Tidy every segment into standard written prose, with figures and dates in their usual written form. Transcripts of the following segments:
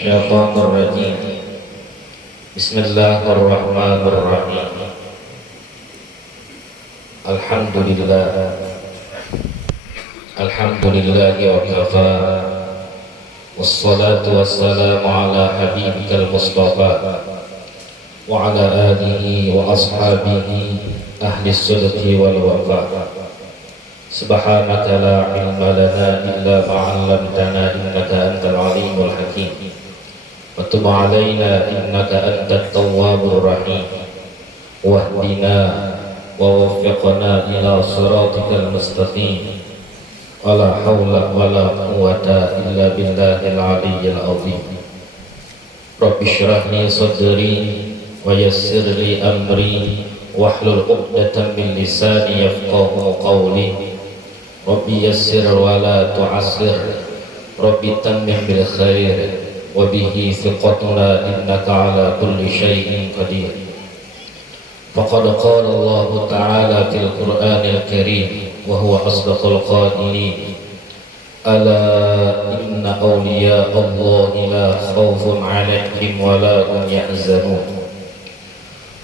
Syaitanir-rajim. Bismillahirrahmanirrahim. Alhamdulillahi wa kafa. Wassalatu wassalamu ala habibikal mustafa wa ala alihi wa ashabihi ahli sidqi wal wafa. Subhanaka la ilma lana illa ma 'allamtana innaka antal alimul hakim. Wa tub 'alaina innaka antat tawwabur rahim. Wahdina wa waffiqna ila siratikal mustaqim. Wala haula wala quwwata illa billahil aliyyil azim. Rabbi shrah li sadri wa yassir li amri wahlul 'uqdatam min lisani yafqahu qawli. Rabbi yassir wa la tu'assir. Rabbi tammim bil khair wa bihi thiqatuna innaka ala kulli syai'in qadir. Faqad qala Allah ta'ala fil Qur'anil Karim wa huwa asdaqul qailin. Ala inna awliya Allah la khawfun 'alaihim wa la hum yahzanun.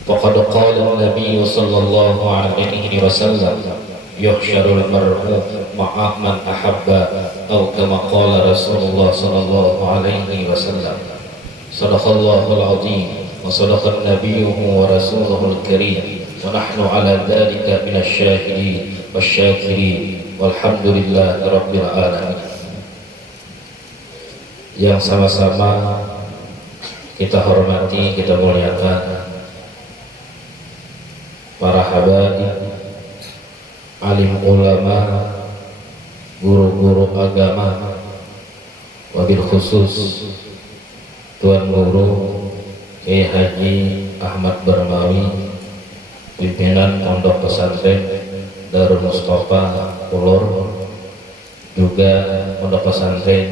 Faqad qala an-nabiy sallallahu alaihi wasallam yuhsyarul mar'u ma'a man ahabba atau kama qala Rasulullah sallallahu alaihi wasallam. Shadaqallahul azim wa sadaqan nabiyyuhu wa rasuluhul karim wa nahnu ala dzalika minasy syahidin wasyakirin walhamdulillahi rabbil alamin. Yang sama-sama kita hormati, kita muliakan para habaib, alim ulama, guru-guru agama, wabil khusus Tuan Guru Kiai Haji Ahmad Barmawi, pimpinan Pondok Pesantren Darul Mustafa Ulur, juga Pondok Pesantren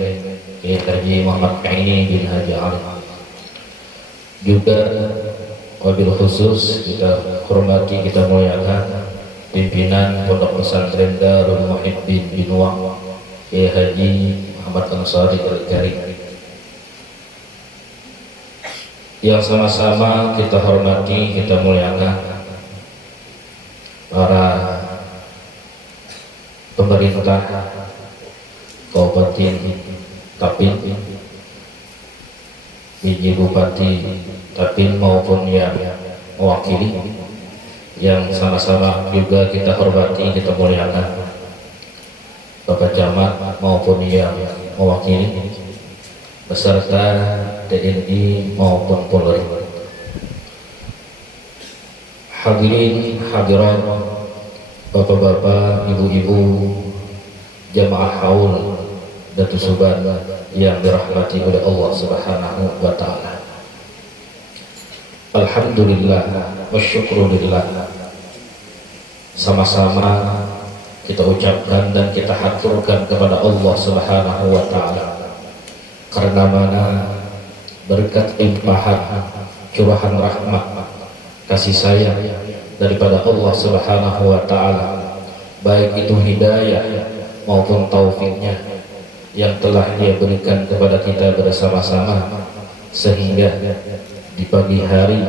Kiai Haji Muhammad Aini bin Haji Ali, juga wabil khusus kita hormati, kita muliakan pimpinan Pondok Pesantren Darul Muhibbin bin Wang Kiai Haji Muhammad Ansari Al-Karim. Yang sama-sama kita hormati, kita muliakan para pemerintah Kabupaten Tapin, biji Bupati Tapin maupun yang mewakili, yang sama-sama juga kita hormati, kita muliakan Bapak Camat maupun yang mewakili, beserta TNI maupun Polri. Hadirin hadirat, bapak-bapak, ibu-ibu, jamaah haul Datu Suban yang dirahmati oleh Allah Subhanahu wa taala. Alhamdulillah wa syukrulillah. Sama-sama kita ucapkan dan kita haturkan kepada Allah Subhanahu wa taala, karena mana berkat limpahan curahan rahmat kasih sayang daripada Allah Subhanahu wa taala, baik itu hidayah maupun taufiknya yang telah Dia berikan kepada kita bersama-sama, sehingga di pagi hari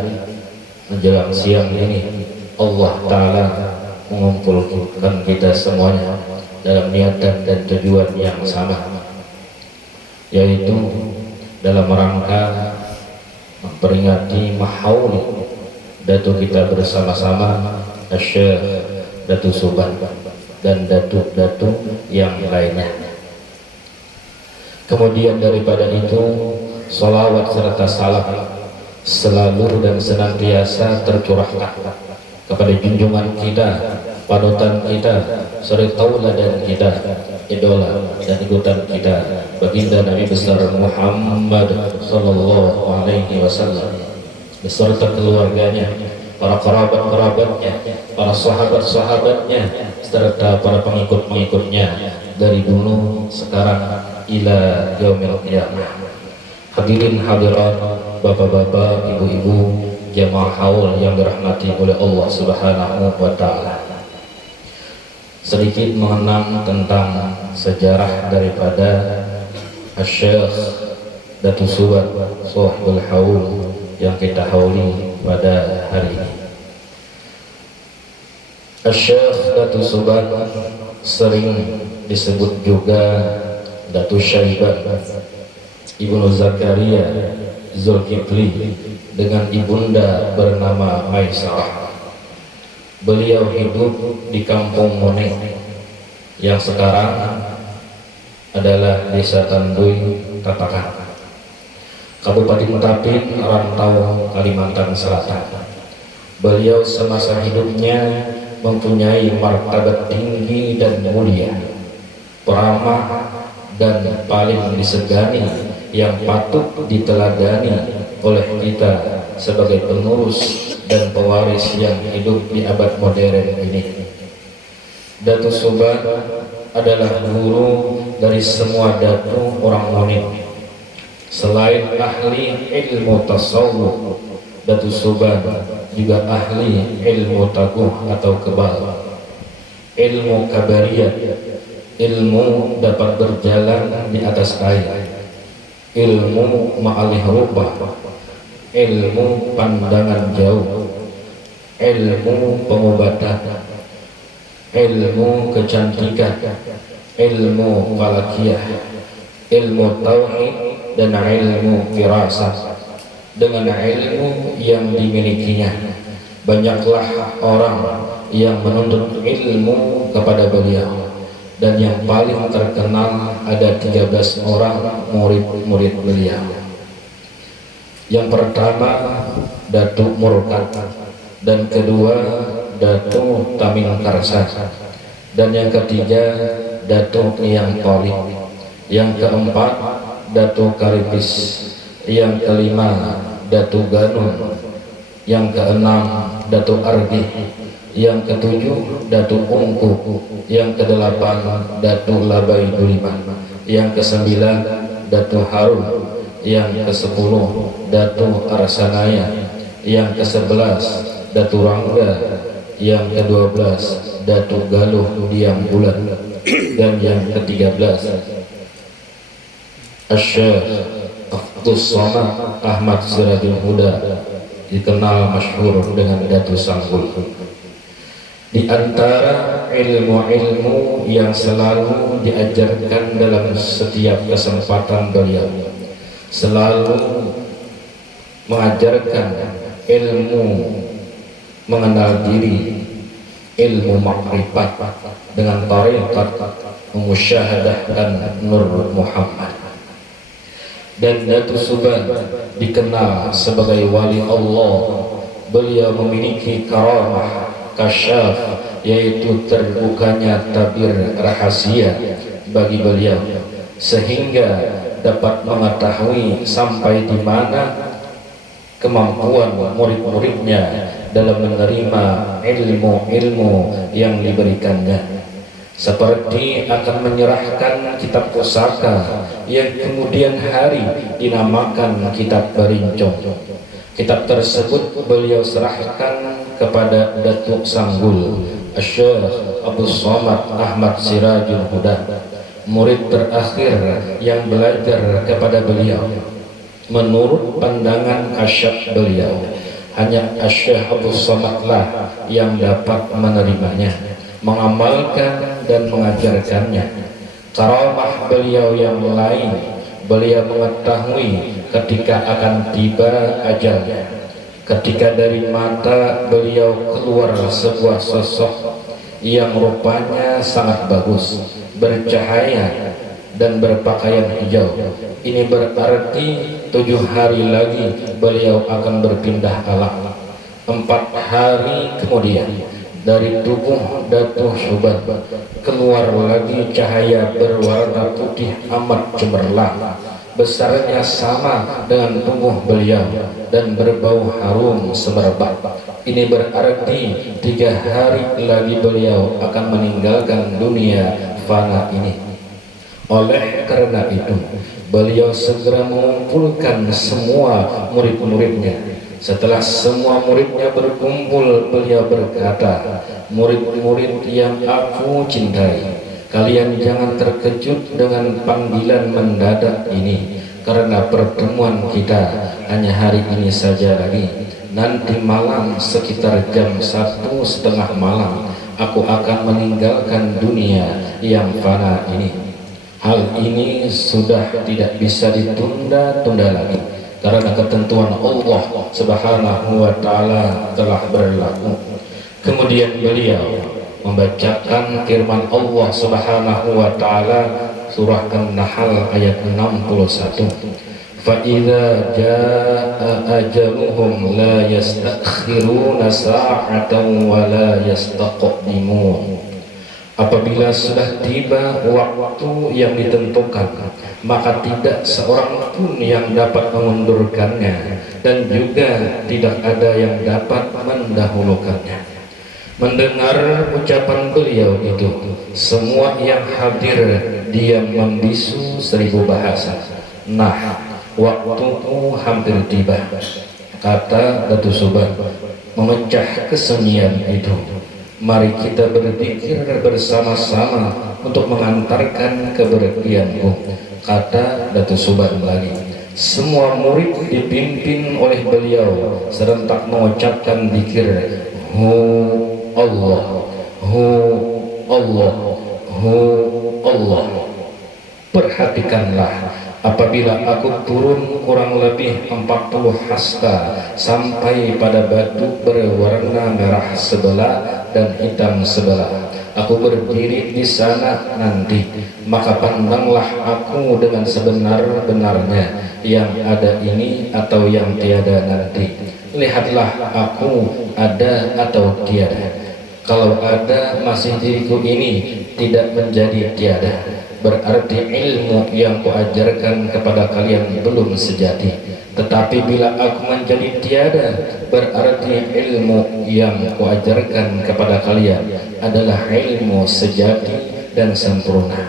menjelang siang ini Allah Ta'ala mengumpulkan kita semuanya dalam niatan dan tujuan yang sama, yaitu dalam rangka memperingati mahaul Datu kita bersama-sama, Syekh Datu Suban dan datu-datu yang lainnya. Kemudian daripada itu, salawat serta salam selalu dan senantiasa tercurahkan kepada junjungan kita, panutan kita, suri tauladan kita, idola dan ikutan kita, baginda Nabi besar Muhammad sallallahu alaihi wasallam, beserta keluarganya, para kerabat-kerabatnya, para sahabat-sahabatnya, serta para pengikut-pengikutnya dari dulu, sekarang, ila yaumil qiyamah. Hadirin hadirat, bapak-bapak, ibu-ibu, jamaah haul yang dirahmati oleh Allah Subhanahu wa taala. Sedikit mengenang tentang sejarah daripada Syekh Datuk Subat Sohibul Haul yang kita hauli pada hari ini. Syekh Datuk Subat sering disebut juga Datuk Syaibah Ibnu Zakaria Zulkifli dengan ibunda bernama Aisyah. Beliau hidup di Kampung Mone yang sekarang adalah Desa Tanduy, Tatakan, Kabupaten Tapin, Rantau, Kalimantan Selatan. Beliau semasa hidupnya mempunyai martabat tinggi dan mulia, peramah dan paling disegani, yang patut diteladani oleh kita sebagai penerus dan pewaris yang hidup di abad modern ini. Datuk Subat adalah guru dari semua datu orang Monik. Selain ahli ilmu tasawuf, Datuk Subat juga ahli ilmu taguh atau kebal, ilmu kabariyat, ilmu dapat berjalan di atas air, ilmu ma'alih rubah, ilmu pandangan jauh, ilmu pengobatan, ilmu kecantikan, ilmu falakiyah, ilmu tauhid, dan ilmu firasat. Dengan ilmu yang dimilikinya, banyaklah orang yang menuntut ilmu kepada beliau, dan yang paling terkenal ada 13 orang murid-murid beliau. Yang pertama Datuk Murkad, dan kedua Datuk Tamim Karsa, dan yang ketiga Datuk Yang Tolib, yang keempat Datuk Karipis, yang kelima Datuk Ganun, yang keenam Datuk Ardi, yang ketujuh Datuk Ungku, yang kedelapan Datuk Labai Duliman, yang kesembilan Datuk Harun, yang kesepuluh Datuk Arsanaya, yang kesebelas Datuk Rangga, yang ke-12 Datuk Galuh Diam Bulan, dan yang ke-13 Syekh Abdus Somad Ahmad Sirajul Huda, dikenal masyhur dengan Datuk Sanggul. Di antara ilmu-ilmu yang selalu diajarkan dalam setiap kesempatan beliau, selalu mengajarkan ilmu mengenal diri, ilmu makrifat dengan tarikat musyahadah dan nur Muhammad. Dan Datuk Subat dikenal sebagai wali Allah. Beliau memiliki karamah kasyaf, yaitu terbukanya tabir rahasia bagi beliau, sehingga dapat mengetahui sampai di mana kemampuan murid-muridnya dalam menerima ilmu-ilmu yang diberikannya. Seperti akan menyerahkan kitab pusaka yang kemudian hari dinamakan kitab Barincong. Kitab tersebut beliau serahkan kepada Datuk Sanggul, Syekh Abdus Somad Ahmad Sirajul Huda, murid terakhir yang belajar kepada beliau. Menurut pandangan asyaf beliau, hanya Syekh Abdus Somad lah yang dapat menerimanya, mengamalkan dan mengajarkannya. Karamah beliau yang lain, beliau mengetahui ketika akan tiba ajalnya, ketika dari mata beliau keluar sebuah sosok yang rupanya sangat bagus, bercahaya dan berpakaian hijau. Ini berarti 7 hari lagi beliau akan berpindah alam. 4 hari kemudian dari tubuh Datuk Subat keluar lagi cahaya berwarna putih amat cemerlang, besarnya sama dengan tubuh beliau dan berbau harum semerbak. Ini berarti 3 hari lagi beliau akan meninggalkan dunia fana ini. Oleh karena itu, beliau segera mengumpulkan semua murid-muridnya. Setelah semua muridnya berkumpul, beliau berkata, "Murid-murid yang aku cintai, kalian jangan terkejut dengan panggilan mendadak ini. karena pertemuan kita hanya hari ini saja lagi. Nanti malam sekitar jam 1:30 malam aku akan meninggalkan dunia yang fana ini. Hal ini sudah tidak bisa ditunda-tunda lagi karena ketentuan Allah Subhanahu wa Ta'ala telah berlaku. Kemudian beliau membacakan firman Allah Subhanahu wa Ta'ala surah An-Nahl ayat 61. فَإِذَا جَاءَ أَجَلُهُمْ لَا يَسْتَأْخِرُونَ سَاعَةً وَلَا يَسْتَقْدِمُونَ. Apabila sudah tiba waktu yang ditentukan, maka tidak seorang pun yang dapat mengundurkannya dan juga tidak ada yang dapat mendahulukannya. Mendengar ucapan beliau itu, semua yang hadir diam membisu 1000 bahasa. Nah, waktuku hampir tiba, kata Datuk Subhan memecah kesunyian itu. Mari kita berzikir bersama-sama untuk mengantarkan kepergianku, kata Datuk Subhan lagi. Semua murid dipimpin oleh beliau serentak mengucapkan zikir Hu Allah, Hu Allah, Hu Allah. Perhatikanlah, apabila aku turun kurang lebih 40 hasta sampai pada batu berwarna merah sebelah dan hitam sebelah, aku berdiri di sana nanti, maka pandanglah aku dengan sebenar-benarnya, yang ada ini atau yang tiada nanti. Lihatlah aku ada atau tiada. Kalau ada, masih diriku ini tidak menjadi tiada, berarti ilmu yang kuajarkan kepada kalian belum sejati. Tetapi bila aku menjadi tiada, berarti ilmu yang kuajarkan kepada kalian adalah ilmu sejati dan sempurna.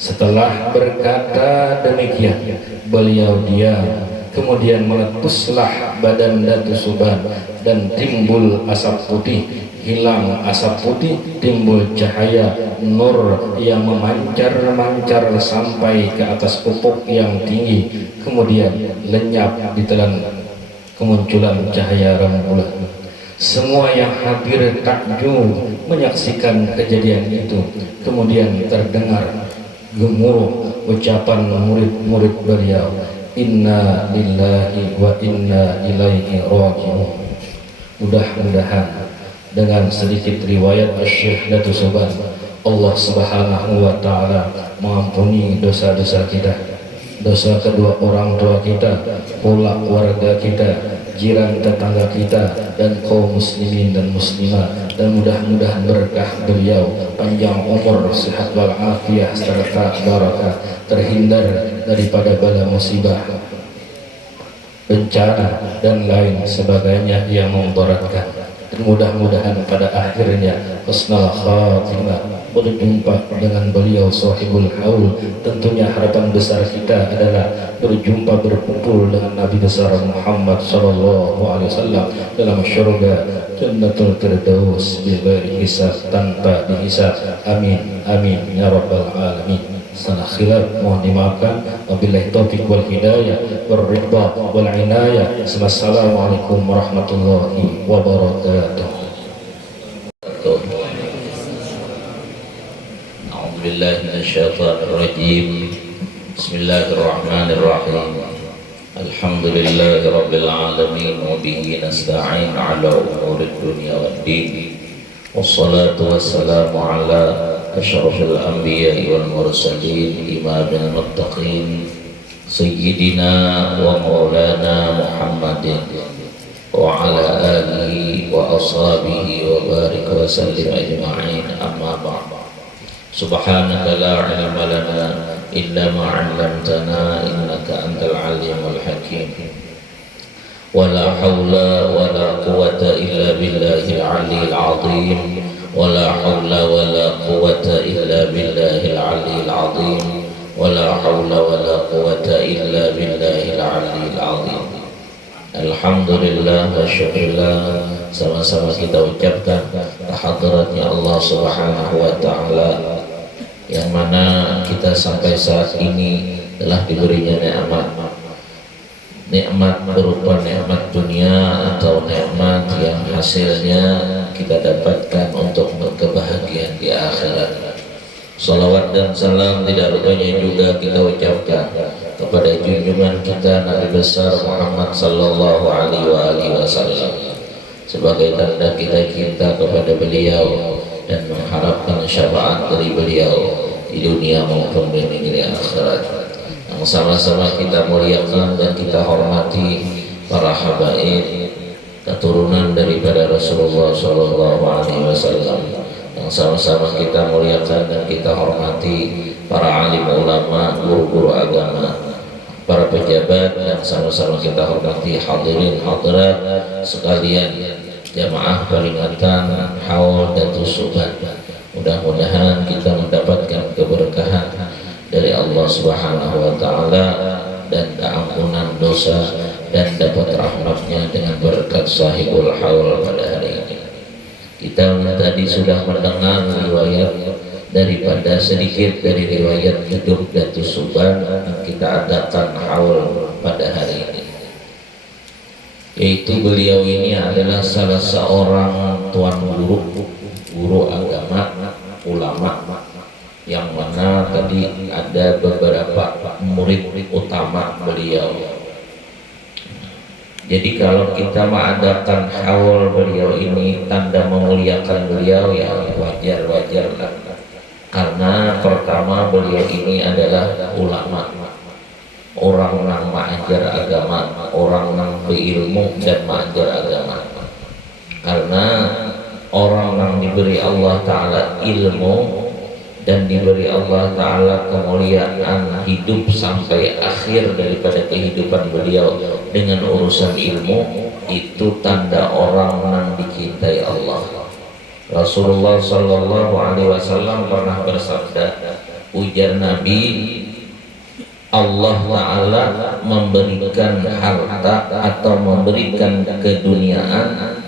Setelah berkata demikian, beliau diam. Kemudian meletuslah badan Datuk Subhan dan timbul asap putih. Hilang asap putih, timbul cahaya nur yang memancar-mancar sampai ke atas ufuk yang tinggi, kemudian lenyap di telan kemunculan cahaya rembulan. Semua yang hadir takjub menyaksikan kejadian itu. Kemudian terdengar gemuruh ucapan murid-murid beliau, inna lillahi wa inna ilaihi raji'un. Mudah-mudahan dengan sedikit riwayat Syekh Datuk Subhan, Allah Subhanahu wa Ta'ala mengampuni dosa-dosa kita, dosa kedua orang tua kita, pula warga kita, jiran tetangga kita, dan kaum muslimin dan muslimat. Dan mudah-mudahan berkah beliau panjang umur, sehat walafiat serta barakah, terhindar daripada bala musibah, bencana dan lain sebagainya yang memberatkan. Dan mudah-mudahan pada akhirnya husnul khatimah, berjumpa dengan beliau sahibul haul. Tentunya harapan besar kita adalah berjumpa, berkumpul dengan Nabi besar Muhammad sallallahu alaihi wasallam dalam syurga Jannatul Firdaus bighairi hisab, tanpa dihisab. Amin amin ya rabbal alamin. Salah khilaf mohon dimaafkan. Wabillahi taufiq wal hidayah wal ridha wal inayah. Assalamualaikum warahmatullahi wabarakatuh. A'udzu billahi minasyaitonir rajim. Bismillahirrahmanirrahim. Alhamdulillahi rabbil alamin wa bihi nasta'in ala umurid dunya waddin. Wassalatu wassalamu ala asyrafil anbiya'i wal mursalin imamil muttaqin sayyidina wa maulana Muhammadin wa ala alihi wa ashabihi wa barik wa sallim ajma'in. Amma ba'd. Subhanaka la ilma lana illa ma 'allamtana innaka antal alimul hakim. Wala hawla wala quwwata illa billahil 'aliyyil 'azim. ولا حول ولا قوة إلا بالله العلي العظيم. ولا حول ولا قوة إلا بالله العلي العظيم. Alhamdulillah wa syukurillah, sama-sama kita ucapkan kehadiratnya Allah Subhanahu wa Ta'ala, yang mana kita sampai saat ini telah diberinya nikmat berupa nikmat dunia atau nikmat yang hasilnya kita dapatkan untuk kebahagiaan di akhirat. Salawat dan salam tidak lupanya juga kita ucapkan kepada junjungan kita Nabi besar Muhammad sallallahu alaihi wasallam sebagai tanda kita cinta kepada beliau dan mengharapkan syafaat dari beliau di dunia maupun di negeri akhirat. Yang sama-sama kita muliakan dan kita hormati para habaib keturunan daripada Rasulullah sallallahu alaihi wasallam. Yang sama-sama kita muliakan dan kita hormati para alim ulama, guru-guru agama, para pejabat yang sama-sama kita hormati, hadirin hadirat sekalian, jamaah peringatan Haul Datus Suban. Mudah-mudahan kita mendapatkan keberkahan dari Allah Subhanahu wa taala dan keampunan dosa dan dapat rahmatnya dengan berkat sahibul haul pada hari ini. Kita tadi sudah mendengar riwayat daripada sedikit dari riwayat hidup Datus Suban yang kita adakan haul pada hari ini, yaitu beliau ini adalah salah seorang tuan guru agama, ulama, yang mana tadi ada beberapa murid utama beliau. Jadi kalau kita mengadakan haul beliau ini tanda memuliakan beliau, ya wajar-wajar lah. Karena pertama beliau ini adalah ulama, orang yang mengajar agama, orang yang berilmu dan mengajar agama. Karena orang yang diberi Allah Ta'ala ilmu dan diberi Allah Ta'ala kemuliaan hidup sampai akhir daripada kehidupan beliau dengan urusan ilmu, itu tanda orang yang dicintai Allah. Rasulullah Sallallahu Alaihi Wasallam pernah bersabda, ujar Nabi, Allah Ta'ala memberikan harta atau memberikan keduniaan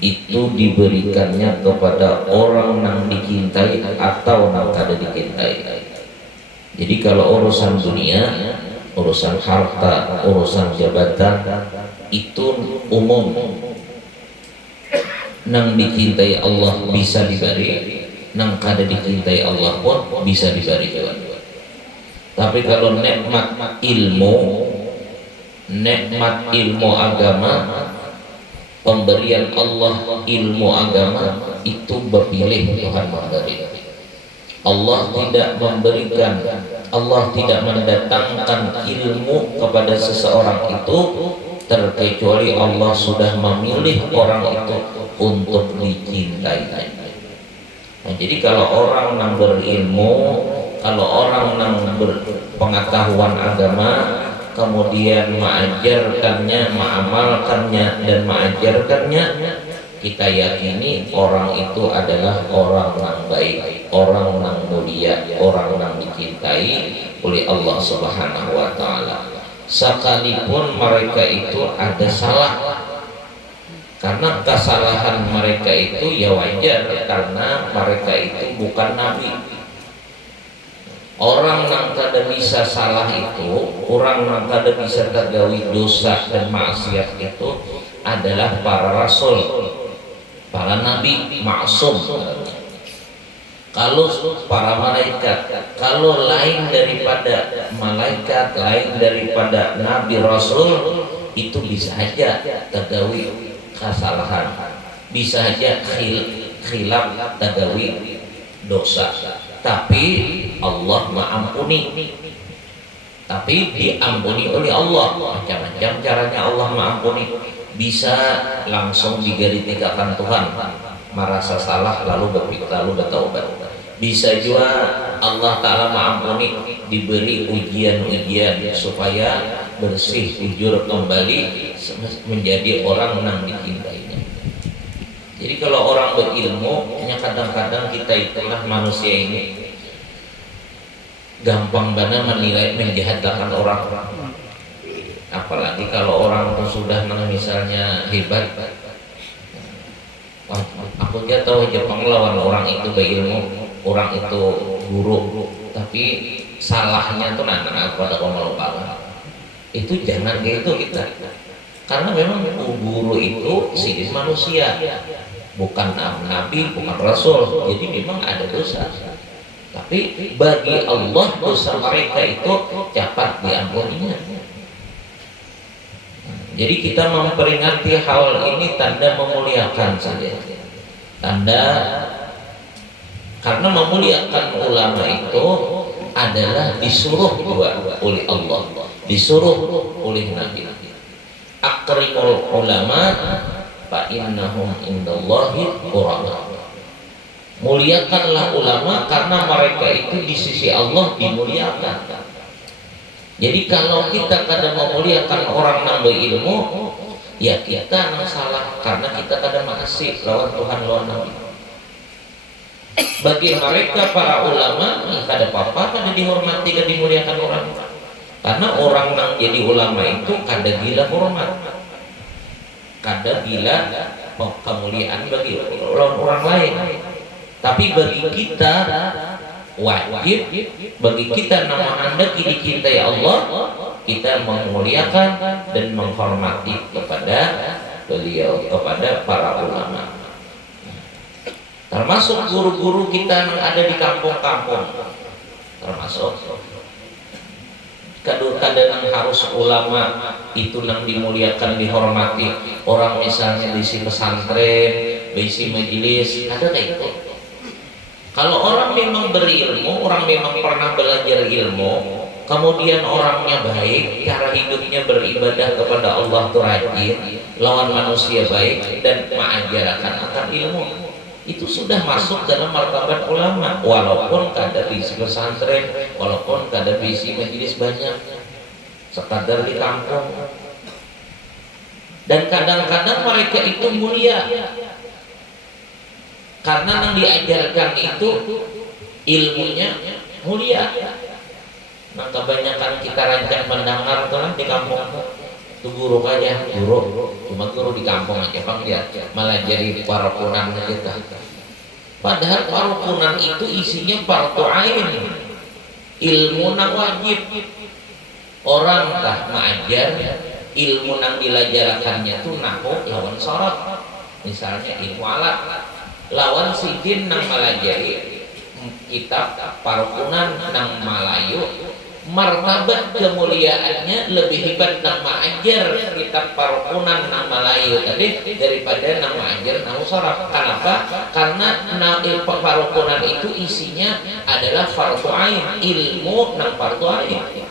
itu diberikannya kepada orang yang dicintai atau yang tidak dicintai. Jadi kalau urusan dunia, urusan harta, urusan jabatan itu umum, yang dicintai Allah bisa diberi, yang tidak dicintai Allah pun bisa diberi. Tapi kalau nikmat ilmu agama, pemberian Allah ilmu agama itu berpilih Tuhan memberi. Allah tidak memberikan, Allah tidak mendatangkan ilmu kepada seseorang itu terkecuali Allah sudah memilih orang itu untuk dicintai. Nah, jadi kalau orang yang berilmu, kalau orang yang berpengetahuan agama, kemudian mengajarkannya, mengamalkannya dan mengajarkannya, kita yakini orang itu adalah orang yang baik, orang yang mulia, orang yang dicintai oleh Allah Subhanahu wa taala. Sekalipun mereka itu ada salah, karena kesalahan mereka itu ya wajar, karena mereka itu bukan nabi. Orang yang tidak bisa salah itu, orang yang tidak bisa tergawi dosa dan maksiat itu adalah para rasul, para nabi maksum. Kalau para malaikat, kalau lain daripada malaikat, lain daripada nabi rasul, itu bisa saja tergawi kesalahan, bisa saja khilaf tergawi dosa. Tapi Allah mengampuni, tapi diampuni oleh Allah. Macam-macam caranya Allah mengampuni. Bisa langsung digantikan Tuhan, merasa salah lalu bertaubat. Bisa juga Allah Ta'ala mengampuni, diberi ujian-ujian supaya bersih, jujur kembali menjadi orang yang dicintainya. Jadi kalau orang berilmu, hanya kadang-kadang kita itulah manusia ini gampang banget menilai, menjahatkan orang. Apalagi kalau orang itu sudah misalnya hebat, wah, aku aja tahu aja pengelawan orang itu berilmu, orang itu guru, tapi salahnya tuh nana pada komal itu jangan kayak itu kita, karena memang guru itu sidin manusia, bukan nabi, bukan rasul, jadi memang ada dosa. Tapi bagi Allah dosa mereka itu cepat diampuninya. Jadi kita memperingati hal ini tanda memuliakan saja, tanda, karena memuliakan ulama itu adalah disuruh juga oleh Allah, disuruh oleh Nabi. Akrimul ulama fa innahum indallahi qurama. Muliakanlah ulama karena mereka itu di sisi Allah dimuliakan. Jadi kalau kita kadang memuliakan orang nambah ilmu, ya kita nang salah karena kita kadang maksih lawan Tuhan lawan Nabi. Bagi mereka para ulama kada apa-apa, kada dihormati, kada dimuliakan orang. Karena orang nang jadi ulama itu kada gila hormat, kada gila kemuliaan bagi orang lain. Tapi bagi kita wajib, bagi kita nama Anda dicintai Allah, kita memuliakan dan menghormati kepada beliau, kepada para ulama. Termasuk guru-guru kita yang ada di kampung-kampung, termasuk kadang-kadang harus ulama itu nang dimuliakan, dihormati. Orang misalnya diisi pesantren, diisi majelis, ada kayak itu. Kalau orang memang berilmu, orang memang pernah belajar ilmu, kemudian orangnya baik, cara hidupnya beribadah kepada Allah itu rajin, lawan manusia baik dan mengajarkan akan ilmu, itu sudah masuk dalam martabat ulama. Walaupun kada diisi pesantren, walaupun kada diisi majelis banyak, sekadar di kampung. Dan kadang-kadang mereka itu mulia karena yang diajarkan itu ilmunya mulia. Nah kebanyakan kita rancang mendengar tuh di kampung itu guru aja, guru cuma guru di kampung aja bang, dia malah jadi parukunan kita. Padahal parukunan itu isinya fardu ain, ilmu nang wajib. Orang tak mengajar ilmu nang dilajarkannya tuh nahu lawan sorot, misalnya ilmu alat lawan sidin nang malajari kitab parukunan nang Malayu, martabat kemuliaannya lebih hebat nang mengajar kitab parukunan nang Malayu tadi daripada nang mengajar nang sorot. Kenapa? Karena parukunan itu isinya adalah fardu ain, ilmu nang fardu ain.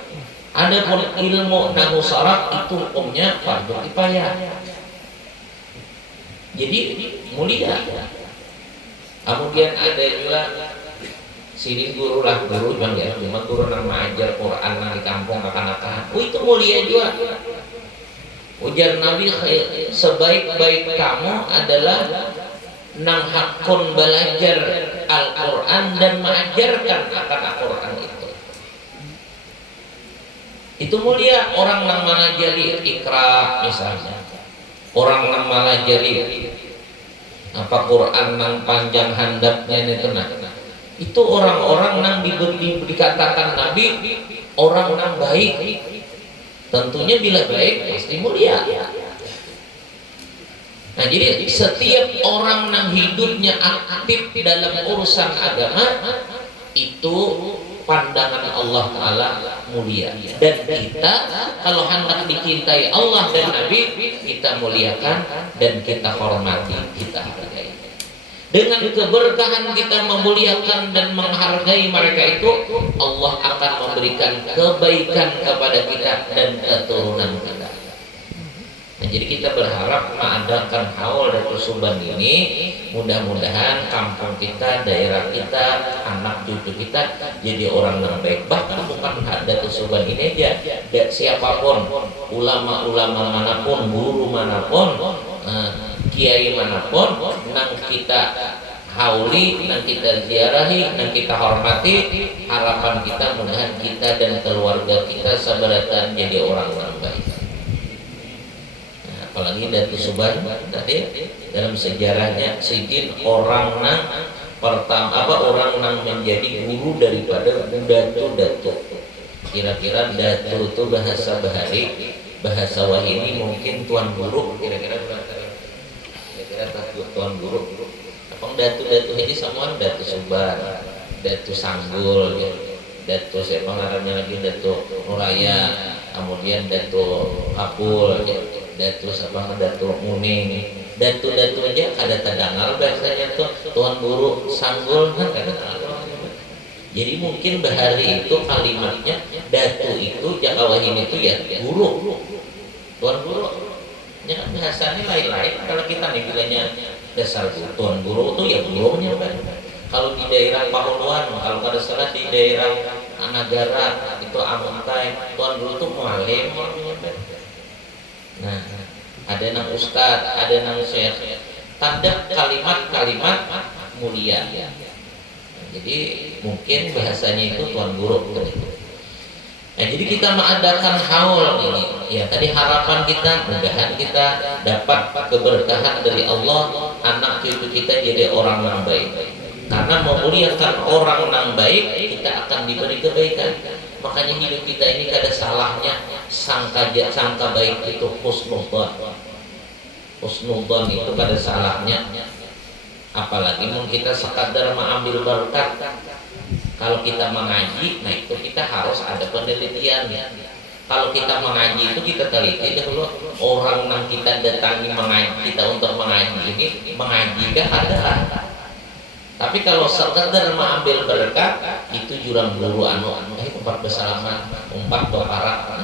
Adapun ilmu nang sorot itu hukumnya fardu kifayah. Jadi mulia. Kemudian ada juga sini guru lah, guru bang ya, cuma guru nang mengajar Quran nang di kampung kanak-kanak. Itu mulia juga. Ujar Nabi, sebaik-baik kamu adalah nang hakun belajar Al-Quran dan mengajarkan akan Al-Quran itu. Itu mulia. Orang nang mengajari Iqra misalnya, orang nang mengajari apa Quran nang panjang handapnya itu nah, itu orang-orang nang dikatakan Nabi orang nang baik. Tentunya bila baik pasti mulia. Nah jadi setiap orang nang hidupnya aktif dalam urusan agama itu pandangan Allah Ta'ala mulia. Dan kita kalau hendak dicintai Allah dan Nabi, kita muliakan dan kita hormati, kita hargai. Dengan keberkahan kita memuliakan dan menghargai mereka itu, Allah akan memberikan kebaikan kepada kita dan keturunan kita. Nah, jadi kita berharap mengadakan haul dan Suban ini, mudah-mudahan kampung kita, daerah kita, anak cucu kita jadi orang yang baik. Bahkan bukan ada Suban ini aja, siapapun, ulama-ulama manapun, guru manapun, kiai manapun, nang kita hauli, nang kita ziarahi, nang kita hormati, harapan kita mudahan kita dan keluarga kita seberatan jadi orang-orang baik. Apalagi Datu Suban tadi dalam sejarahnya sidin orang nang pertama orang yang menjadi guru daripada datu. Kira-kira datu itu bahasa bahari, bahasa wahini mungkin tuan guru, kira-kira tuan guru. Apa datu ini semua datu Suban, datu Sanggul, ya. Datu siapa ngarannya lagi, datu Nuraya, kemudian datu Kapul, ya. Datu siapa, datu Muning. Datu aja kada terdengar bahasanya tuh tuan guru Sanggul kan kada terdengar. Jadi mungkin bahari itu kalimatnya datu itu Jakawahin itu ya guru, tuan guru. Ya kan bahasanya lain-lain. Kalau kita nih bilangnya dasar tuan guru itu ya gurunya kan. Kalau di daerah Pahuluan, kalau kada salah di daerah Anagara itu Amuntai, tuan guru itu mualim. Nah, ada nang ustad, ada nang syekh. Tanda kalimat-kalimat mulia. Jadi mungkin bahasanya itu tuan guru. Nah, jadi kita mengadakan haul ini. Ya, tadi harapan kita, mudahan kita dapat keberkahan dari Allah, anak cucu kita jadi orang yang baik. Karena memuliakan orang yang baik, kita akan diberi kebaikan. Makanya hidup kita ini kada salahnya sangka baik itu husnudzon. Husnudzon itu kada salahnya. Apalagi mungkin kita sekadar mengambil berkat. Kalau kita mengaji, nah itu kita harus ada penelitian. Kalau kita mengaji itu kita teliti dahulu orang yang kita datangi mengaji kita untuk mengaji ini mengaji kah ada. Tapi kalau sekadar mengambil berkat itu jurang guru umpat bersalaman, umpat berparak.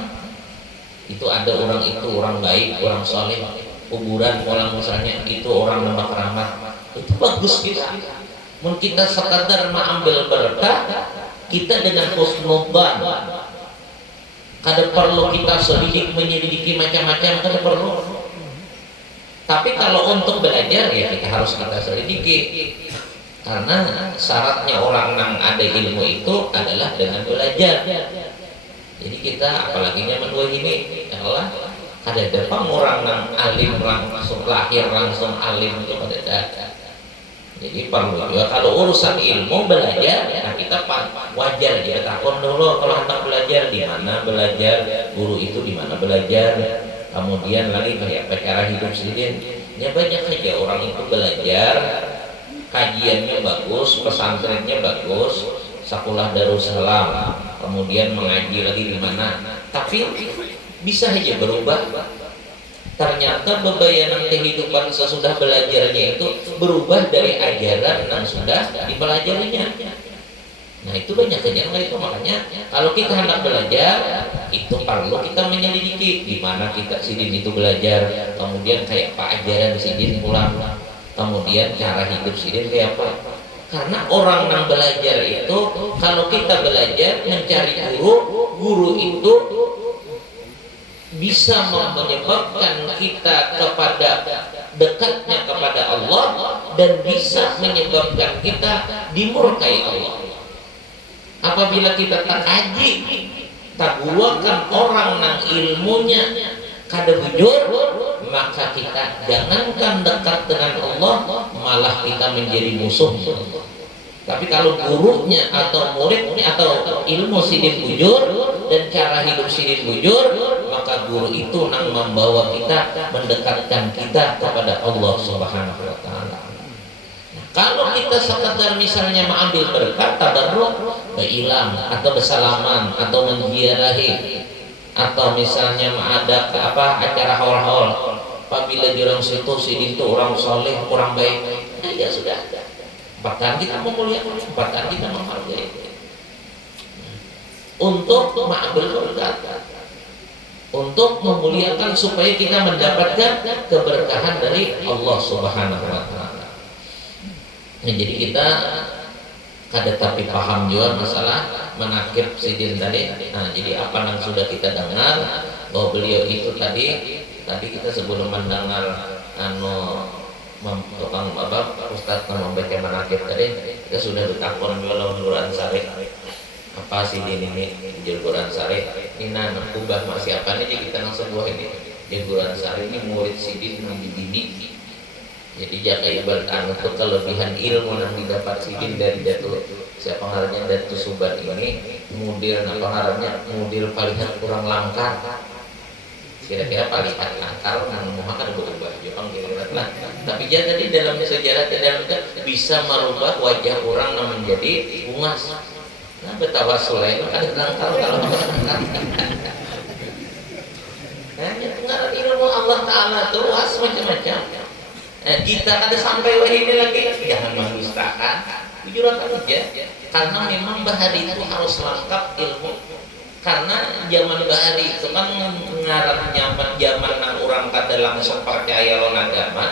Itu ada orang itu orang baik, orang soleh, kuburan orang misalnya itu orang nambah keramat. Itu bagus kita. Mungkin kita sekadar mengambil berkah, kita dengan husnudzon. Kada perlu kita menyelidiki macam-macam, kada perlu. Tapi kalau untuk belajar ya kita harus kita selidiki. Karena syaratnya orang yang ada ilmu itu adalah dengan belajar. Jadi kita apalagi zaman ini adalah kada depan orang yang alim langsung lahir langsung alim itu pada dasar. Jadi perlu juga kalau urusan ilmu belajar, nah kita wajar dia takon dulu kalau hendak belajar di mana belajar, guru itu di mana belajar, kemudian lagi kayak cara hidup sendiri. Ya banyak saja orang itu belajar, kajiannya bagus, pesantrennya bagus, sekolah Darussalam, kemudian mengaji lagi di mana, tapi bisa saja berubah. Ternyata bebayanan kehidupan sesudah belajarnya itu berubah dari ajaran yang sudah dipelajarinya. Nah itu banyak kejadian itu. Makanya kalau kita hendak belajar itu perlu kita menyelidiki di mana kita sidin itu belajar, kemudian kayak apa ajaran sidin pulang, kemudian cara hidup sidin kayak apa. Karena orang yang belajar itu kalau kita belajar mencari guru itu bisa menyebabkan kita kepada dekatnya kepada Allah dan bisa menyebabkan kita dimurkai Allah. Apabila kita tak kaji, tak guakan orang yang ilmunya kada bujur, maka kita jangankan dekat dengan Allah, malah kita menjadi musuh. Tapi kalau gurunya atau muridnya atau ilmu sidin bujur dan cara hidup sidin bujur, maka guru itu yang membawa kita mendekatkan kita kepada Allah Subhanahu wa taala. Kalau kita sekadar misalnya mengambil berkat tabarruk, berilam atau bersalaman atau menziarahi atau misalnya ada acara haul-haul, apabila jurang situ sidin itu orang soleh, orang baik, nah ya sudah. Bahkan kita memuliakan, bahkan kita menghargai untuk mengambil berkat, untuk memuliakan supaya kita mendapatkan keberkahan dari Allah Subhanahu wa taala. Nah, jadi kita kada tapi paham juga masalah menakib sidin tadi. Nah, jadi apa yang sudah kita dengar bahwa beliau itu tadi kita sebelum mendengar tukang Ustadz membaca manakib tadi kita sudah bertakon dalam Quran Sari apa sih ini di Quran Sari ini kubah masih apa nih kita nang sebuah ini di Quran Sari ini murid sidin mendidik Jadi jaka ibarat anu tuh kelebihan ilmu yang didapat sidin dari Datu siapa ngarannya Datu Suban ini mudir apa ngarannya mudir palihan kurang langkar kira-kira palihan langkar nang muha kan berubah Jepang kira-kira lah tapi dia tadi dalam sejarah dalam bisa merubah wajah orang yang menjadi bungas nah betapa soleh ada langkar kalau nah itu ilmu Allah Ta'ala luas macam-macam. Kita kada sampai ini lagi jangan mendustakan jujur aja karena memang bahari itu harus lengkap ilmu karena zaman bahari itu kan ngarannya zaman nang orang kada langsung percaya lawan agama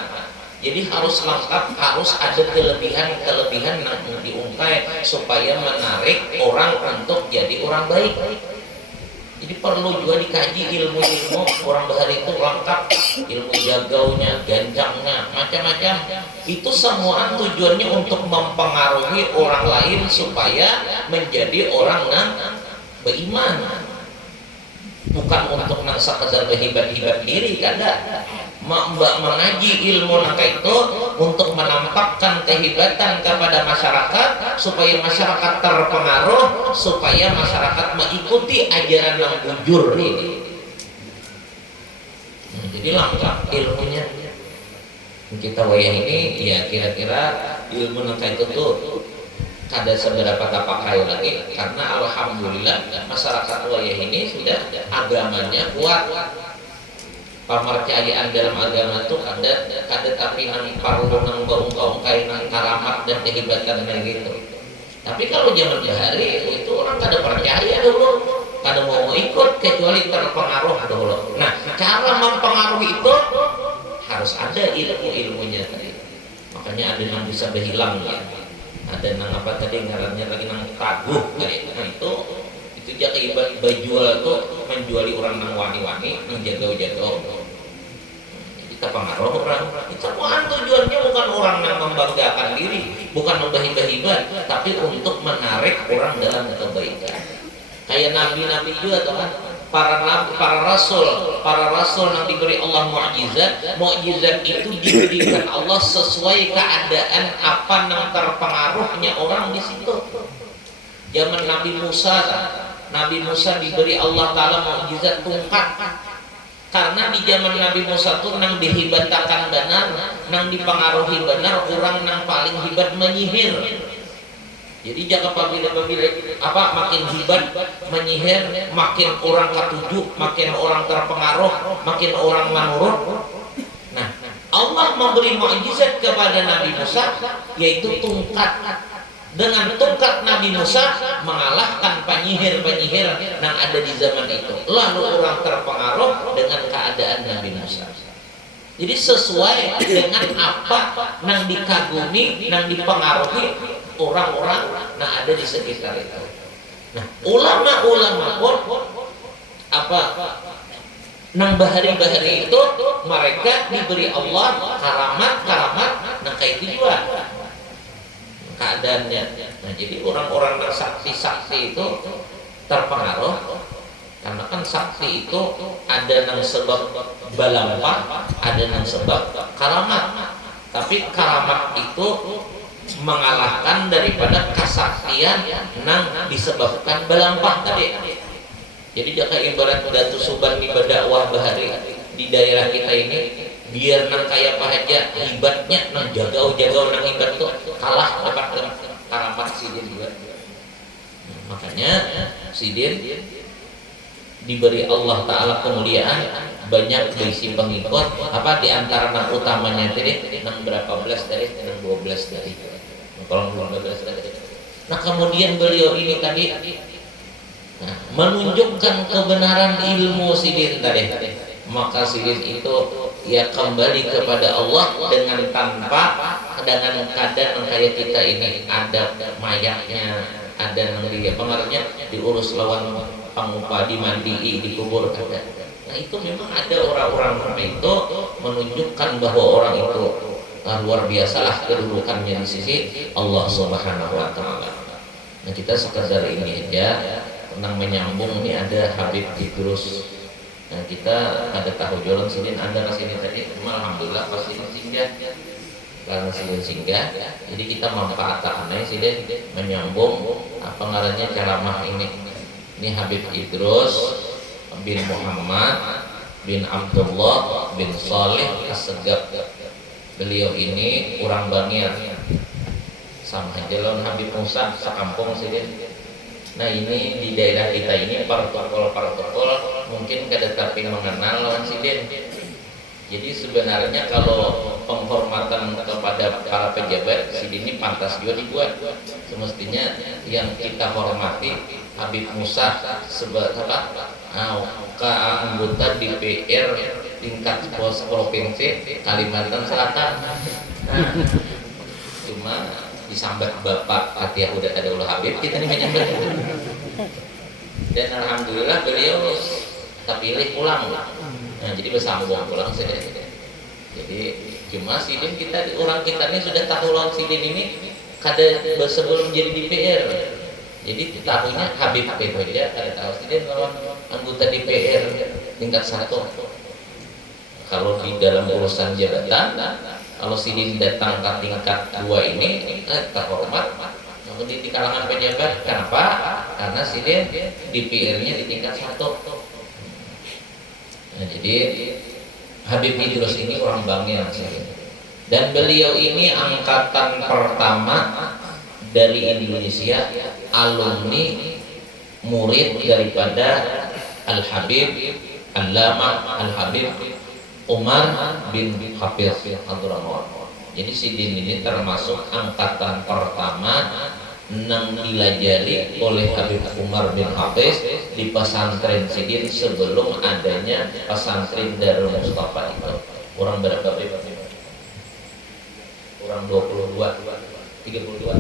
jadi harus lengkap harus ada kelebihan yang diungkai supaya menarik orang untuk jadi orang baik. Jadi perlu juga dikaji ilmu-ilmu orang bahari itu lengkap ilmu jagaunya, ganjangnya, macam-macam itu semua tujuannya untuk mempengaruhi orang lain supaya menjadi orang yang beriman bukan untuk nang sekedar berhibat-hibat diri kada mengaji ilmu nangka itu untuk menampakkan kehebatan kepada masyarakat supaya masyarakat terpengaruh supaya masyarakat mengikuti ajaran yang bujur ini jadi lengkap ilmunya kita wayah ini ya kira-kira ilmu nangka itu tuh kada seberapa tapakai lagi karena alhamdulillah masyarakat wayah ini sudah agamanya kuat pemercayaan dalam agama itu ada tapi nang parlu nang berungka-ungkai nang karamat dan kehebatan kayak gitu tapi kalau zaman bahari itu orang kada percaya dulu kada mau ikut kecuali terpengaruh dulu nah cara mempengaruhi itu harus ada ilmunya tadi makanya ada yang bisa berhilang ya ada nang apa tadi ngarannya lagi nang taguh kayak nah itu jaga ibarat berjual itu menjuali orang nang wani-wani nang jaga-jaga kita pengaruh orang itu semua tujuannya bukan orang yang membanggakan diri bukan membahibah-hibah tapi untuk menarik orang dalam kebaikan kayak nabi-nabi juga tuh kan para rasul yang diberi Allah mukjizat itu diberikan Allah sesuai keadaan apa yang terpengaruhnya orang di situ zaman Nabi Musa diberi Allah Ta'ala mukjizat tungkat karena di zaman Nabi Musa itu nang dihibatakan benar nang dipengaruhi benar orang nang paling hebat menyihir jadi jika apabila apa makin hebat menyihir makin orang ketujuh makin orang terpengaruh makin orang menurut nah Allah memberi mukjizat kepada Nabi Musa yaitu tungkat dengan tongkat Nabi Musa mengalahkan penyihir-penyihir yang ada di zaman itu lalu orang terpengaruh dengan keadaan Nabi Musa jadi sesuai dengan apa yang dikagumi yang dipengaruhi orang-orang yang ada di sekitar itu nah ulama-ulama pun apa nang bahari-bahari itu mereka diberi Allah karamat nah kayak itu juga keadaannya. Nah, jadi orang-orang yang sakti-sakti itu terpengaruh karena kan sakti itu ada yang sebab balampah, ada yang sebab karamat. Tapi karamat itu mengalahkan daripada kesaktian yang disebabkan balampah tadi. Jadi jika ibarat Datu Suban di berdakwah bahari di daerah kita ini biar nang kaya pahaja hibatnya nang jagau nang hibat tuh kalah dapat karamat sidin juga makanya sidin diberi Allah Ta'ala kemuliaan banyak berisi pengikut apa diantara nang utamanya tadi nang berapa belas dari nang 12 dari kalau 12 dari nah kemudian beliau ini tadi nah, menunjukkan kebenaran ilmu sidin tadi maka sidin itu ya kembali kepada Allah dengan dengan keadaan kayak kita ini ada mayatnya ada yang dia pengaruhnya diurus lawan pangupa dimandii dikubur ada nah itu memang ada orang-orang itu menunjukkan bahwa orang itu luar biasalah kedudukannya di sisi Allah Subhanahu wa Ta'ala nah kita sekedar ini aja tentang menyambung ini ada Habib Idrus nah kita ada tahu jualan sini ada sini tadi alhamdulillah pasti singgah karena sidin singgah, jadi kita manfaatkan sidin menyambung apa ngarannya ceramah ini Habib Idrus bin Muhammad bin Abdullah bin Saleh Assegaf. Beliau ini orang Bangir sama jalan Habib Musa sekampung sidin. Nah ini di daerah kita ini protokol mungkin kada tapi mengenal lawan sidin. Jadi sebenarnya kalau penghormatan kepada para pejabat sidin ini pantas juga dibuat. Semestinya yang kita hormati Habib Musa sebagai anggota DPR tingkat provinsi Kalimantan Selatan. Nah, cuma disambat Bapak Fatihah udah ada ulah Habib kita nih menyambat. Dan alhamdulillah beliau terpilih pulang. Nah, jadi bersambung pulang saja. Jadi cuma sidin kita orang kita ini sudah tahu lawan sidin ini kada sebelum jadi DPR. Jadi tahunya Habib aja kada tahu sidin lawan anggota DPR tingkat 1. Kalau di dalam urusan jabatan, kalau sidin datang ke tingkat 2 ini terhormat. Namun di kalangan pejabat, kenapa? Karena sidin DPR-nya di tingkat 1. Nah, jadi Habib Idrus ini orang Bangil dan beliau ini angkatan pertama dari Indonesia, alumni murid daripada Al-Habib Allamah Al-Habib Umar bin Hafiz Abdurrahman. Jadi sidin ini termasuk angkatan pertama yang dilajari oleh Habib Umar bin Hafiz di pesantren sidin sebelum adanya pesantren Darul Mustafa itu. Orang berapa? Orang 22, 32.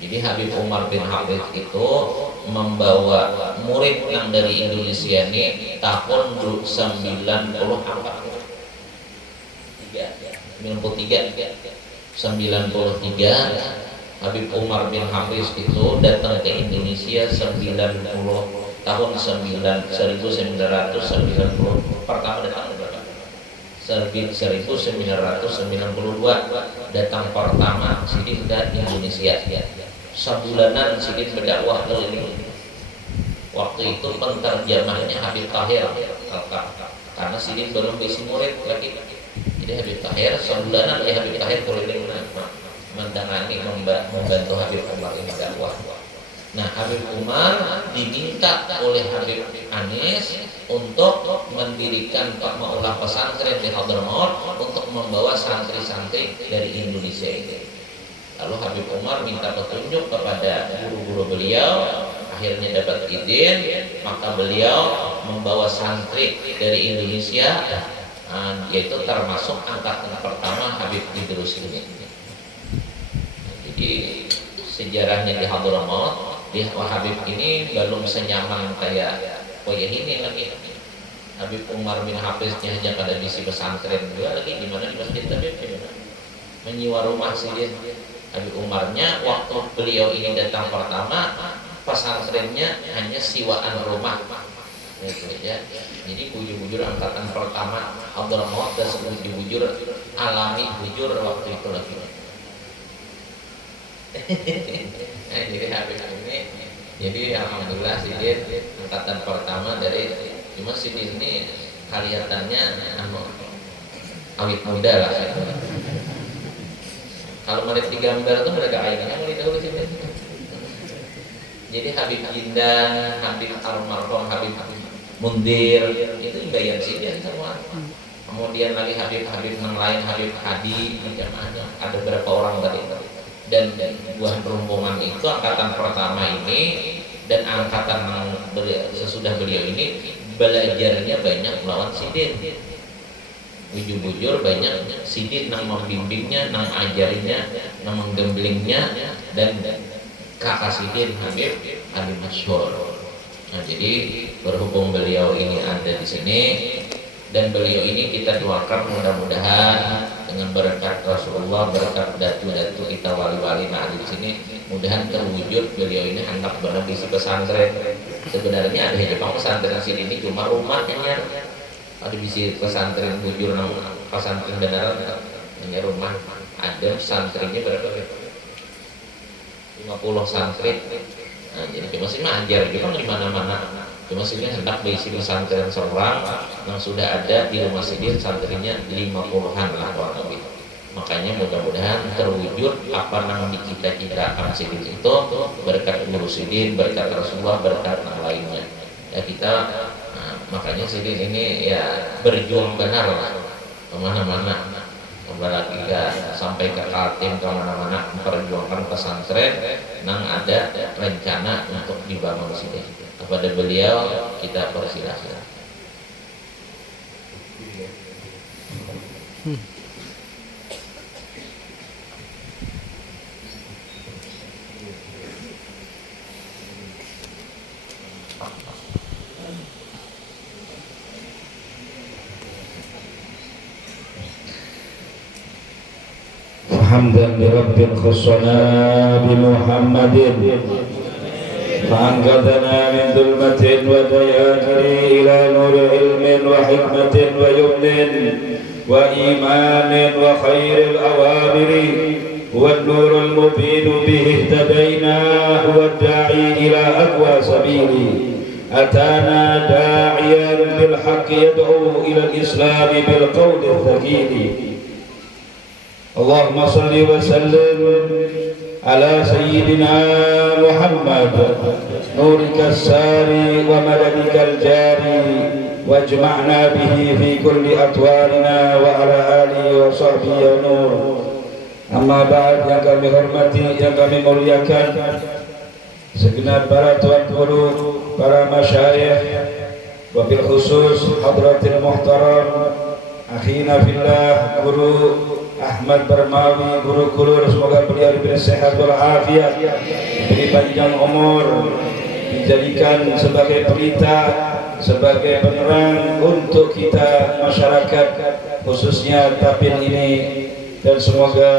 Jadi Habib Umar bin Hafiz itu membawa murid yang dari Indonesia ini tahun 93 Habib Umar bin Hafiz itu datang ke Indonesia tahun 1990 pertama datang berapa? 1992 datang pertama sidin ke Indonesia. Sebulanan sidin berdakwah keliling. Waktu itu penterjemahnya Habib Tahir karena sidin belum isi murid lagi. Jadi Habib Tahir sebulanan ya Habib Tahir keliling mendangani membantu Habib Umar ini dakwah. Nah, Habib Umar diminta oleh Habib Anis untuk mendirikan maulah pesantren di Hadramaut untuk membawa santri-santri dari Indonesia ini. Lalu Habib Umar minta petunjuk kepada guru-guru beliau, akhirnya dapat izin, maka beliau membawa santri dari Indonesia, yaitu termasuk angkatan pertama Habib Idrus ini. Jadi sejarahnya di Hadramaut, di Habib ini belum senyaman kayak ini lagi. Habib Umar bin Hafiznya hanya pada misi pesantren juga lagi gimana di masjid Habib menyewa rumah sidin. Habib Umarnya waktu beliau ini datang pertama pesantrennya hanya siwaan rumah. Gitu ya. Jadi bujur-bujur angkatan pertama Hadramaut dan bujur-bujur alami bujur waktu itu lagi. Nah, jadi Habib ini jadi alhamdulillah sidin angkatan pertama dari cuma sidin ini kelihatannya awit muda lah. Kalau mereka digambar tuh mereka ayahnya mulai dahulu sidin. Jadi Habib Jindan, Habib Almarhum, Habib Mundir itu imbayan sidin semua. Kemudian lagi Habib yang lain, Habib Hadi macam-macam. Ada berapa orang tadi. Dan buah rombongan itu angkatan pertama ini dan angkatan sesudah beliau ini belajarnya banyak melawan sidin. Bujur-bujur banyak sidin yang membimbingnya, yang ajarinya, yang menggemblingnya dan kakak sidin Habib Masyhur. Nah, jadi berhubung beliau ini ada di sini dan beliau ini kita doakan mudah-mudahan dengan berkat Rasulullah, berkat datu-datu kita wali-wali yang ada di sini, mudahan terwujud beliau ini hendak berada di pesantren. Sebenarnya ada Jepang pesantren sini ini cuma rumahnya, ada di pesantren bujur pesantren beneran Ini rumah ada santrinya berapa? 50 santri. Nah, jadi cuma sih ngajar gitu kan di mana-mana. Cuma sih hendak berisi pesantren seorang yang sudah ada di rumah sini santrinya 50-an lah kurang lebih. Makanya mudah-mudahan terwujud apa yang dicita-citakan sidin itu berkat Guru Sidin, berkat Rasulullah, berkat yang lainnya. Ya kita makanya sidin ini ya berjuang benar lah kemana-mana, apalagi sampai ke Kaltim kemana-mana memperjuangkan pesantren yang ada rencana untuk dibangun sidin. Kepada beliau kita persilahkan. حمدا لرب خصنا بمحمد فأنقذنا من ظلمة ودياجر إلى نور علم وحكمة ويمن وإيمان وخير الأوامر هو النور المبين به اهتدينا هو الداعي إلى أقوى سبيل أتانا داعيا بالحق يدعو إلى الإسلام بالقول الثقيل اللهم صل وسلم على سيدنا محمد نورك الساري ومددك الجاري واجمعنا به في كل أطوارنا وعلى آله وصحبه ونور. Amma ba'd, yang kami hormati, yang kami muliakan segenap para tuan guru, para masyayikh, wabil khusus hadratil muhtaram akhina fillah Guru Ahmad Barmawi, Guru Kulur, semoga beliau diberi sehat walafiat, diberi panjang umur, dijadikan sebagai pelita, sebagai penerang untuk kita masyarakat khususnya Tapin ini, dan semoga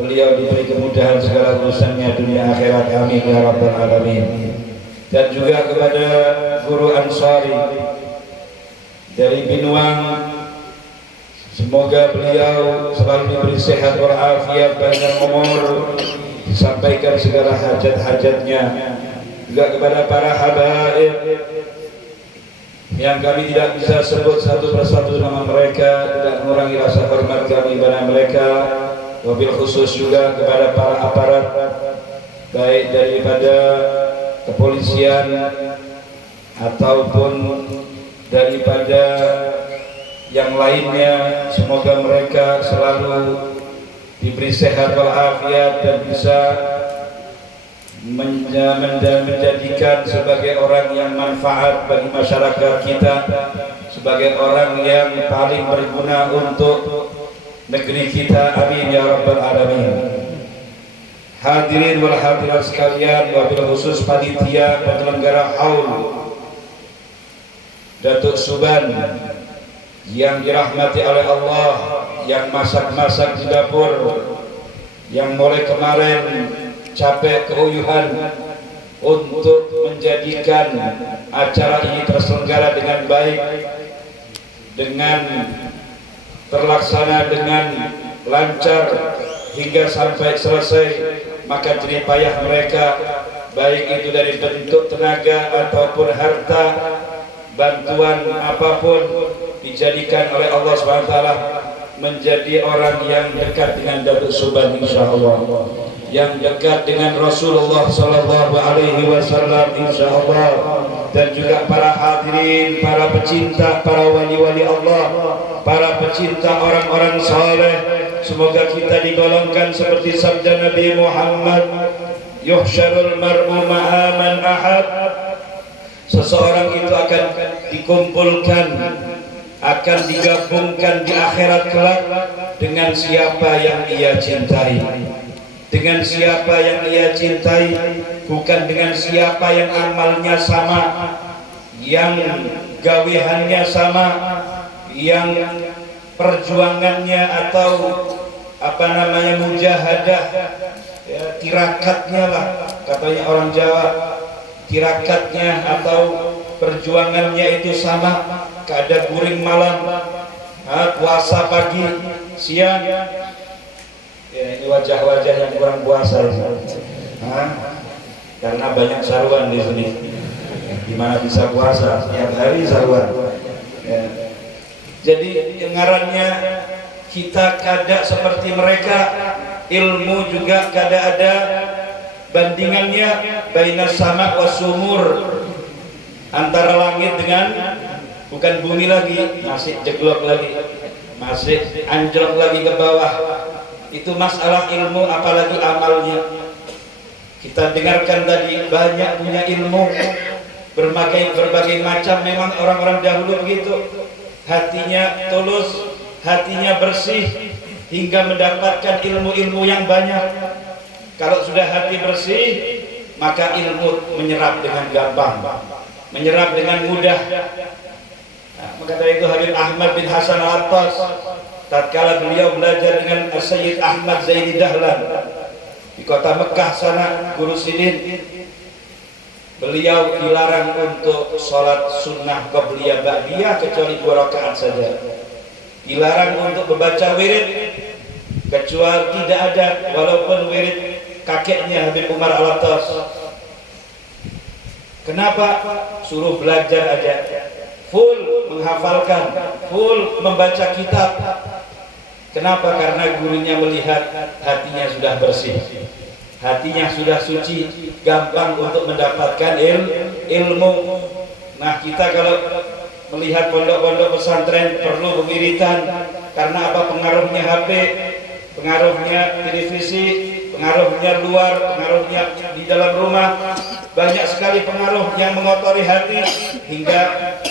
beliau diberi kemudahan segala urusannya dunia akhirat, amin ya rabbal alamin. Dan juga kepada Guru Ansari dari Binuang, semoga beliau selalu diberi sehat walafiat, panjang umur, disampaikan segala hajat-hajatnya. Juga kepada para habaib yang kami tidak bisa sebut satu persatu nama mereka, tidak mengurangi rasa hormat kami kepada mereka. Wabil khusus juga kepada para aparat baik daripada kepolisian ataupun daripada yang lainnya, semoga mereka selalu diberi sehat walafiat dan bisa menjadikan sebagai orang yang manfaat bagi masyarakat kita, sebagai orang yang paling berguna untuk negeri kita, amin ya rabbal alamin. Hadirin wal hadirat sekalian, wabil khusus panitia penyelenggara haul Datuk Suban yang dirahmati oleh Allah, yang masak-masak di dapur, yang mulai kemarin capek keuyuhan untuk menjadikan acara ini terselenggara dengan baik, dengan terlaksana dengan lancar hingga sampai selesai. Maka jerih payah mereka, baik itu dari bentuk tenaga ataupun harta, bantuan apapun, dijadikan oleh Allah SWT menjadi orang yang dekat dengan Datuk Suban, insyaallah, yang dekat dengan Rasulullah sallallahu alaihi wasallam, insyaallah. Dan juga para hadirin, para pecinta, para wali-wali Allah, para pecinta orang-orang saleh, semoga kita digolongkan seperti sabda Nabi Muhammad, yuhsyarul mar'u ma'a man ahab. Seseorang itu akan dikumpulkan, akan digabungkan di akhirat kelak dengan siapa yang ia cintai. Dengan siapa yang ia cintai, bukan dengan siapa yang amalnya sama, yang gawehannya sama, yang perjuangannya atau mujahadah, ya, tirakatnya lah katanya orang Jawa, tirakatnya atau perjuangannya itu sama, kada guring malam, puasa pagi, siang. Ya, ini wajah-wajah yang kurang puasa ini. Karena banyak saruan di sini. Gimana bisa puasa? Setiap hari saruan. Ya. Jadi ngarannya kita kada seperti mereka, ilmu juga kada ada bandingannya, bainas sama wasumur, antara langit dengan bukan bumi lagi, masih jeglok lagi, masih anjlok lagi ke bawah. Itu masalah ilmu, apalagi amalnya. Kita dengarkan tadi banyak punya ilmu berbagai macam. Memang orang-orang dahulu begitu, hatinya tulus, hatinya bersih hingga mendapatkan ilmu-ilmu yang banyak. Kalau sudah hati bersih, maka ilmu menyerap dengan gampang, menyerap dengan mudah. Maka dari itu Habib Ahmad bin Hasan Al-Attas, tatkala beliau belajar dengan Sayyid Ahmad Zaini Dahlan di kota Mekah sana, Guru Sidin, beliau dilarang untuk sholat sunnah qabliyah ba'diyah kecuali 2 rakaat saja. Dilarang untuk membaca wirid kecuali tidak ada, walaupun wirid kakeknya Habib Umar Al-Attas. Kenapa? Suruh belajar aja, full menghafalkan, full membaca kitab. Kenapa? Karena gurunya melihat hatinya sudah bersih, hatinya sudah suci, gampang untuk mendapatkan ilmu. Nah, kita kalau melihat pondok-pondok pesantren perlu pemiritan. Karena apa? Pengaruhnya HP, pengaruhnya televisi, pengaruhnya luar, pengaruhnya di dalam rumah. Banyak sekali pengaruh yang mengotori hati, hingga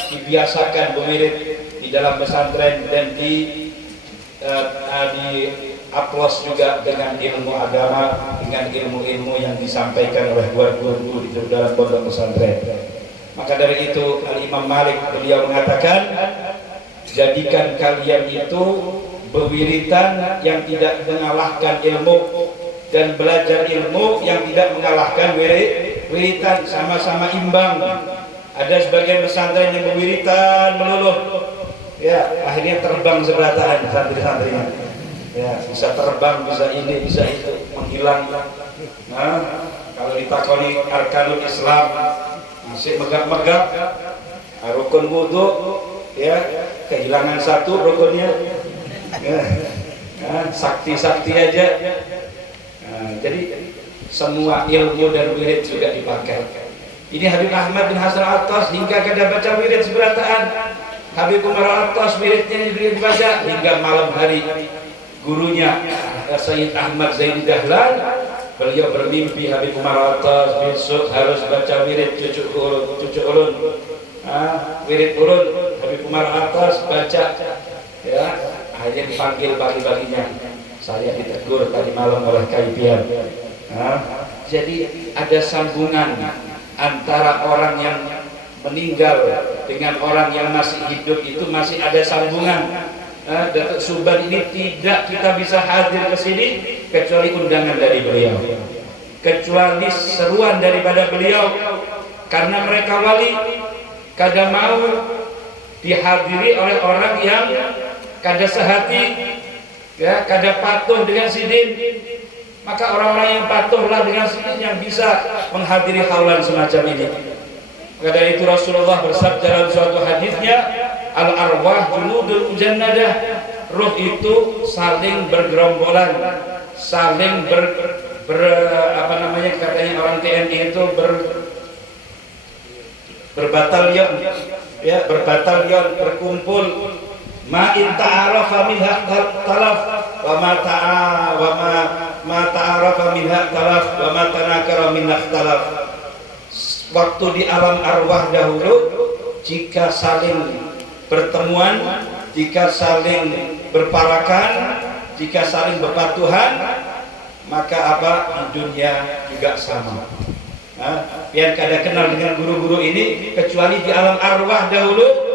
dibiasakan pemirit di dalam pesantren dan di aplos juga dengan ilmu agama, dengan ilmu-ilmu yang disampaikan oleh guru-guru di dalam pondok pesantren. Maka dari itu Al-Imam Malik beliau mengatakan, jadikan kalian itu berwiritan yang tidak mengalahkan ilmu, dan belajar ilmu yang tidak mengalahkan wiritan, sama-sama imbang. Ada sebagian pesantren yang berwiritan melulu, ya akhirnya terbang seberataan santri-santrinya. Ya, bisa terbang, bisa ini, bisa itu, menghilang. Nah, kalau ditakoni arkanul Islam masih megap-megap, rukun wudu, ya kehilangan satu rukunnya, ya, sakti-sakti aja. Nah, jadi semua ilmu dan wirid juga dipakai. Ini Habib Ahmad bin Hasan Al-Attas hingga kada baca wirid seberataan. Habib Umar Al-Attas wiridnya dibaca hingga malam hari. Gurunya Sayyid Ahmad Zaini Dahlan, beliau bermimpi Habib Umar Al-Attas besok harus baca wirid cucu ulun, wirid urun. Habib Umar Al-Attas baca, ya akhirnya dipanggil pagi-paginya. Saya ditegur tadi malam oleh Kaibian. Jadi ada sambungan antara orang yang meninggal dengan orang yang masih hidup, itu masih ada sambungan. Datuk Suban ini tidak kita bisa hadir ke sini kecuali undangan dari beliau, kecuali seruan daripada beliau, karena mereka wali kada mau dihadiri oleh orang yang kada sehati, ya kada patuh dengan sidin. Maka orang-orang yang patuhlah dengan sidin yang bisa menghadiri haulan semacam ini. Maka dari itu Rasulullah bersabda dalam suatu hadisnya, al-arwah junudul mujannadah, ruh itu saling bergerombolan, saling apa namanya, katanya orang TNI itu berbatalion, ya berbatalion, berkumpul. Ma in ta'arafa minha talaf wa ma ta'arafa minha talaf wa ma tanakara minha talaf. Waktu di alam arwah dahulu, jika saling bertemuan, jika saling berparakan, jika saling berpatuhan, maka apa, di dunia juga sama. Biar kada kenal dengan guru-guru ini, kecuali di alam arwah dahulu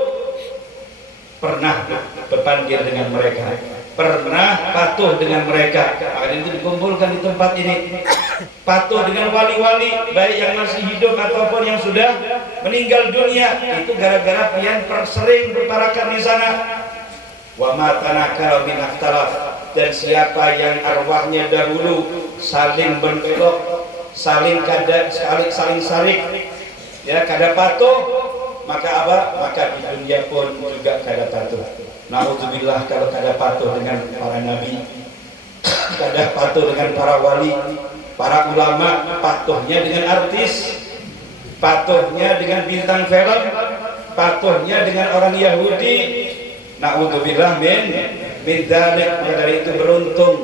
pernah berpanggil dengan mereka, pernah patuh dengan mereka. Maka itu dikumpulkan di tempat ini, patuh dengan wali-wali, baik yang masih hidup ataupun yang sudah meninggal dunia. Itu gara-gara pian sering berparakan di sana. wa ma tanakara min ikhtilaf, dan siapa yang arwahnya dahulu saling berbelok, saling saling ya, kada patuh, maka apa? Maka di dunia pun juga kada patuh. Nauzubillah kalau kada patuh dengan para nabi, kada patuh dengan para wali, para ulama, patuhnya dengan artis, patuhnya dengan bintang film, patuhnya dengan orang Yahudi. Naudzubillah min dzalik. Dari itu beruntung,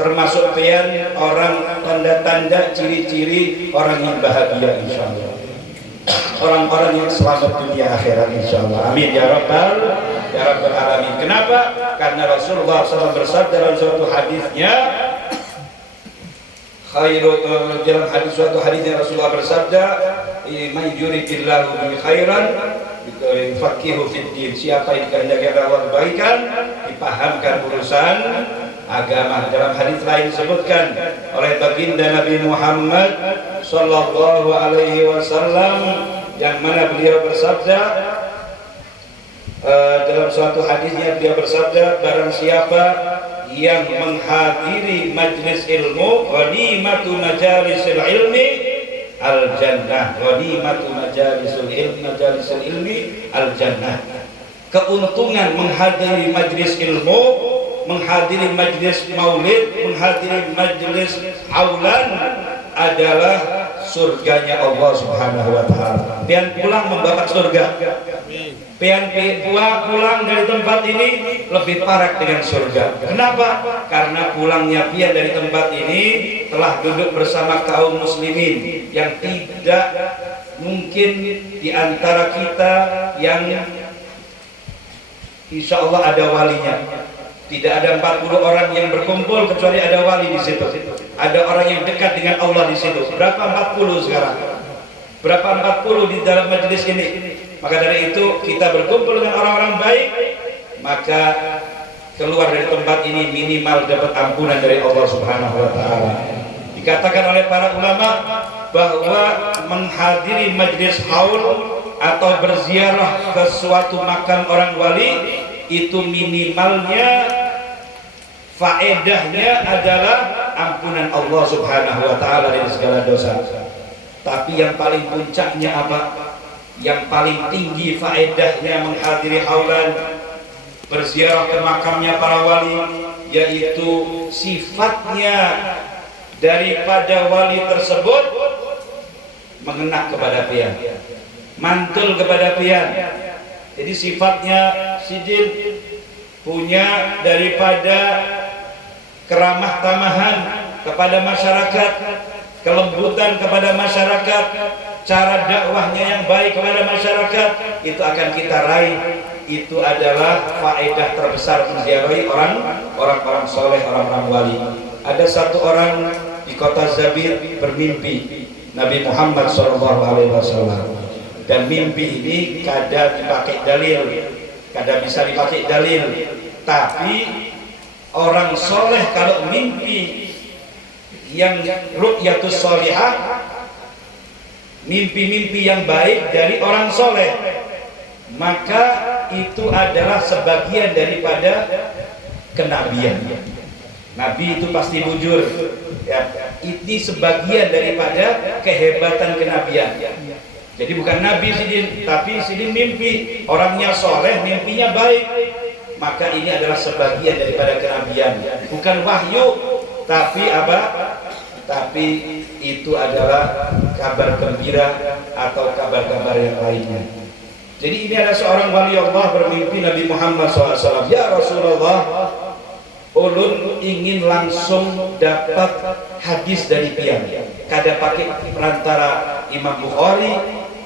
termasuk pian orang tanda-tanda ciri-ciri orang yang bahagia insyaallah, orang-orang yang selamat dunia akhirat insyaallah. Amin ya rabbal alamin. Kenapa? Karena Rasulullah SAW bersabda dalam suatu hadisnya, dalam suatu hadisnya Rasulullah bersabda, "Man yuridillahu bihi khairan yufaqihu fid din." Siapa yang dikehendaki Allah kebaikan, dipahamkan urusan agama. Dalam hadis lain disebutkan oleh baginda Nabi Muhammad sallallahu alaihi wasallam, yang mana beliau bersabda, dalam suatu hadisnya beliau bersabda, barang siapa yang menghadiri majlis ilmu, ghanimatu majalisil ilmi al jannah, ghanimatu majalisul ilmi al jannah. Keuntungan menghadiri majlis ilmu, menghadiri majlis maulid, menghadiri majlis haulan adalah surganya Allah Subhanahu wa taala. Pian pulang membakar surga. Pian pulang dari tempat ini lebih parak dengan surga. Kenapa? Karena pulangnya pian dari tempat ini telah duduk bersama kaum muslimin yang tidak mungkin di antara kita yang insya Allah ada walinya. Tidak ada 40 orang yang berkumpul kecuali ada wali di situ. Ada orang yang dekat dengan Allah di situ. Berapa 40 sekarang? Berapa 40 di dalam majelis ini? Maka dari itu kita berkumpul dengan orang-orang baik, maka keluar dari tempat ini minimal dapat ampunan dari Allah Subhanahu wa taala. Dikatakan oleh para ulama bahwa menghadiri majelis haul atau berziarah ke suatu makam orang wali itu minimalnya faedahnya adalah ampunan Allah Subhanahu wa taala dari segala dosa. Tapi yang paling puncaknya apa? Yang paling tinggi faedahnya menghadiri haulan, berziarah ke makamnya para wali, yaitu sifatnya daripada wali tersebut mengenak kepada pian, mantul kepada pian. Jadi sifatnya sidin punya daripada keramah tamahan kepada masyarakat, kelembutan kepada masyarakat, cara dakwahnya yang baik kepada masyarakat, itu akan kita raih. Itu adalah faedah terbesar menziarahi orang-orang soleh, orang-orang wali. Ada satu orang di kota Zabir bermimpi Nabi Muhammad SAW, dan mimpi ini kada dipakai dalil, kada bisa dipakai dalil. Tapi orang soleh kalau mimpi yang ru'yatus sholihah, mimpi-mimpi yang baik dari orang soleh, maka itu adalah sebagian daripada kenabian. Nabi itu pasti bujur ya. Ini sebagian daripada kehebatan kenabian. Jadi bukan Nabi sidin, tapi sidin mimpi orangnya soleh, mimpinya baik, maka ini adalah sebagian daripada kenabian. Bukan wahyu, tapi apa? Tapi itu adalah kabar gembira atau kabar-kabar yang lainnya. Jadi ini ada seorang wali Allah bermimpi Nabi Muhammad SAW. Ya Rasulullah, ulun ingin langsung dapat hadis dari pian. Kada pakai perantara Imam Bukhari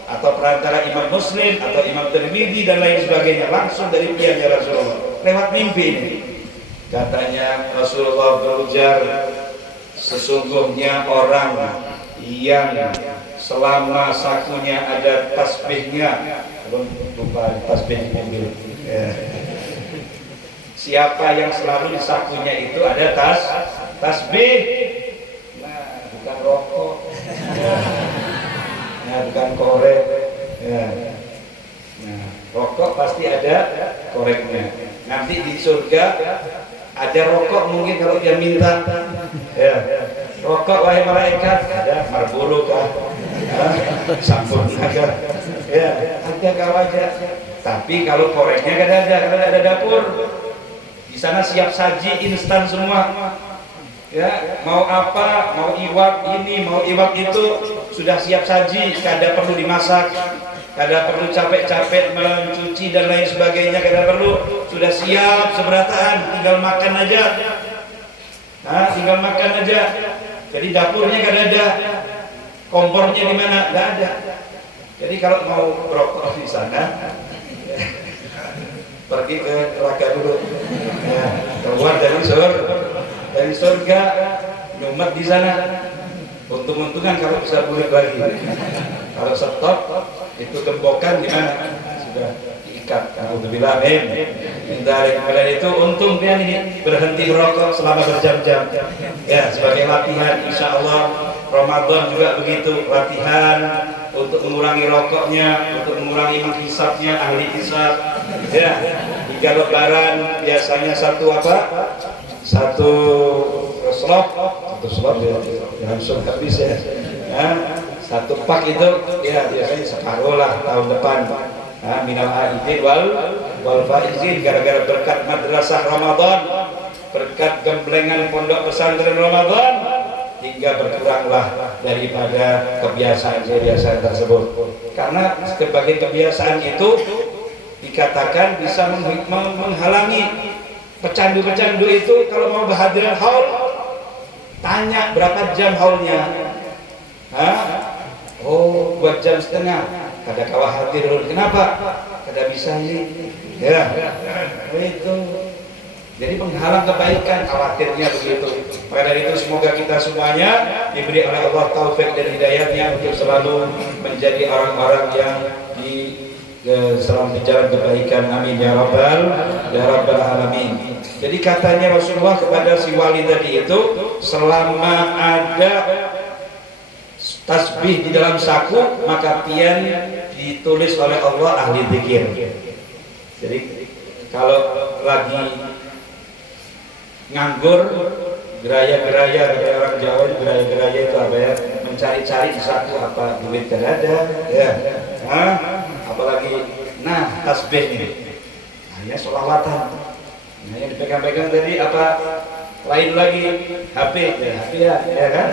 atau perantara Imam Muslim atau Imam Tirmidzi dan lain sebagainya, langsung dari pian ya Rasulullah. Lewat mimpi ini. Katanya Rasulullah berujar, sesungguhnya orang yang selama sakunya ada tasbihnya, belum lupa tasbih mobil ya. Siapa yang selalu di sakunya itu ada tasbih, nah bukan rokok, nah bukan korek ya. Nah, rokok pasti ada koreknya. Nanti di surga ada rokok mungkin kalau dia minta. Ya, rokok wahai malaikat, ada Marlboro kah? Sampurna kah? Ya, ada kau aja. Tapi kalau koreknya kan ada, kalau ada dapur. Di sana siap saji instan semua. Ya, mau apa, mau iwak ini, mau iwak itu, sudah siap saji, kada perlu dimasak, kada perlu capek-capek mencuci dan lain sebagainya, kada perlu, sudah siap seberataan, tinggal makan aja. Nah, tinggal makan aja. Jadi dapurnya kada ada, kompornya di mana? Tidak ada. Jadi kalau mau merokok di sana, pergi ke neraka dulu, ya, keluar dari surga, nyumet di sana. Untung-untungan kalau bisa bulat lagi. Kalau stop, itu gembokan gimana? Sudah diikat. Alhamdulillah, dari kalian itu untung dia ini berhenti merokok selama berjam-jam. Ya, sebagai latihan, insya Allah Ramadan juga begitu, latihan untuk mengurangi rokoknya, untuk mengurangi menghisapnya, ahli hisap. Ya, hingga Lebaran biasanya satu slot ya, langsung habis ya. Nah, satu pak itu ya biasanya separuh lah tahun depan. Nah, minal aidin wal faizin, gara-gara berkat madrasah Ramadan, berkat gemblengan pondok pesantren Ramadan, hingga berkuranglah daripada kebiasaan tersebut. Karena sebagai kebiasaan itu dikatakan bisa menghalangi pecandu-pecandu itu kalau mau berhadiran haul, tanya berapa jam haulnya. Oh, 2 jam setengah. Kada kawah hadir. Kenapa? Kada bisa ini. Ya, itu. Jadi menghalang kebaikan, khawatirnya begitu. Maka dari itu semoga kita semuanya diberi oleh Allah taufik dan hidayahnya untuk selalu menjadi orang-orang yang selalu di jalan kebaikan. Amin ya rabbal alamin. Jadi katanya Rasulullah kepada si wali tadi itu, selama ada tasbih di dalam saku, maka pian ditulis oleh Allah ahli zikir. Jadi kalau lagi nganggur, geraya-geraya, kayak orang Jawa, geraya-geraya itu apa ya, mencari-cari di saku apa, duit tidak ada ya. Apalagi tasbih ini hanya sholawatan. Nah, yang dipegang-pegang tadi apa lain lagi, HP ya kan.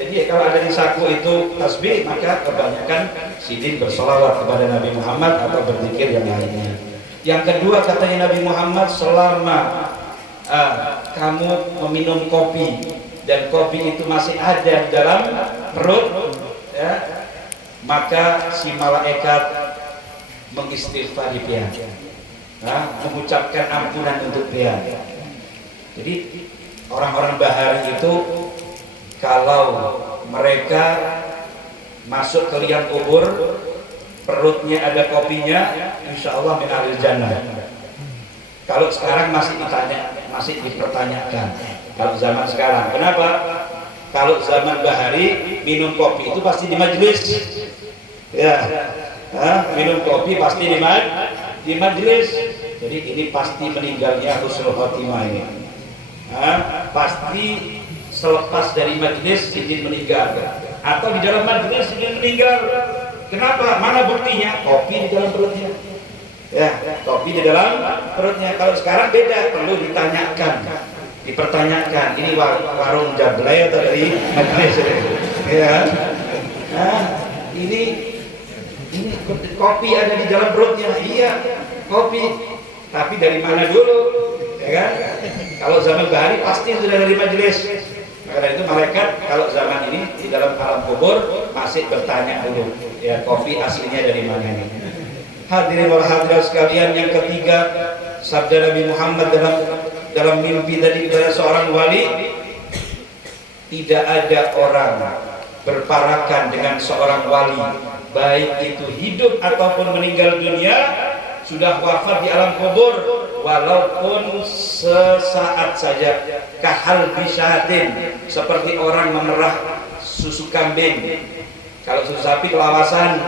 Jadi kalau ada di saku itu tasbih, maka kebanyakan sidin bersolawat kepada Nabi Muhammad atau berzikir yang lainnya. Yang kedua katanya Nabi Muhammad, selama kamu meminum kopi dan kopi itu masih ada di dalam perut ya, maka si malaikat mengistighfari pian, mengucapkan ampunan untuk pian. Jadi orang-orang bahari itu kalau mereka masuk ke liang kubur, perutnya ada kopinya, insya Allah min ahlil jannah. Kalau sekarang masih dipertanyakan. Kalau zaman sekarang, kenapa? Kalau zaman bahari minum kopi itu pasti di majelis, ya. Minum kopi pasti di majelis. Jadi ini pasti meninggalnya husnul khotimah ini. Pasti selepas dari majelis ingin meninggal, atau di dalam majelis ingin meninggal. Kenapa? Mana buktinya? Kopi di dalam perutnya. Ya, kopi di dalam perutnya. Kalau sekarang beda, perlu dipertanyakan. Ini warung jablay atau dari majelis? Ya. Ini kopi ada di dalam perutnya. Iya, kopi. Tapi dari mana dulu? Ya kan? Kalau zaman bahari pasti sudah dari majelis. Maka dari itu malaikat kalau zaman ini di dalam alam kubur masih bertanya dulu, ya kopi aslinya dari mana ini. Hadirin wal hadirat sekalian, yang ketiga sabda Nabi Muhammad dalam mimpi tadi kepada seorang wali, tidak ada orang berparakan dengan seorang wali, baik itu hidup ataupun meninggal dunia, sudah wafat di alam kubur, walaupun sesaat saja, kahal bisyatin, seperti orang memerah susu kambing. Kalau susu sapi kelawasan,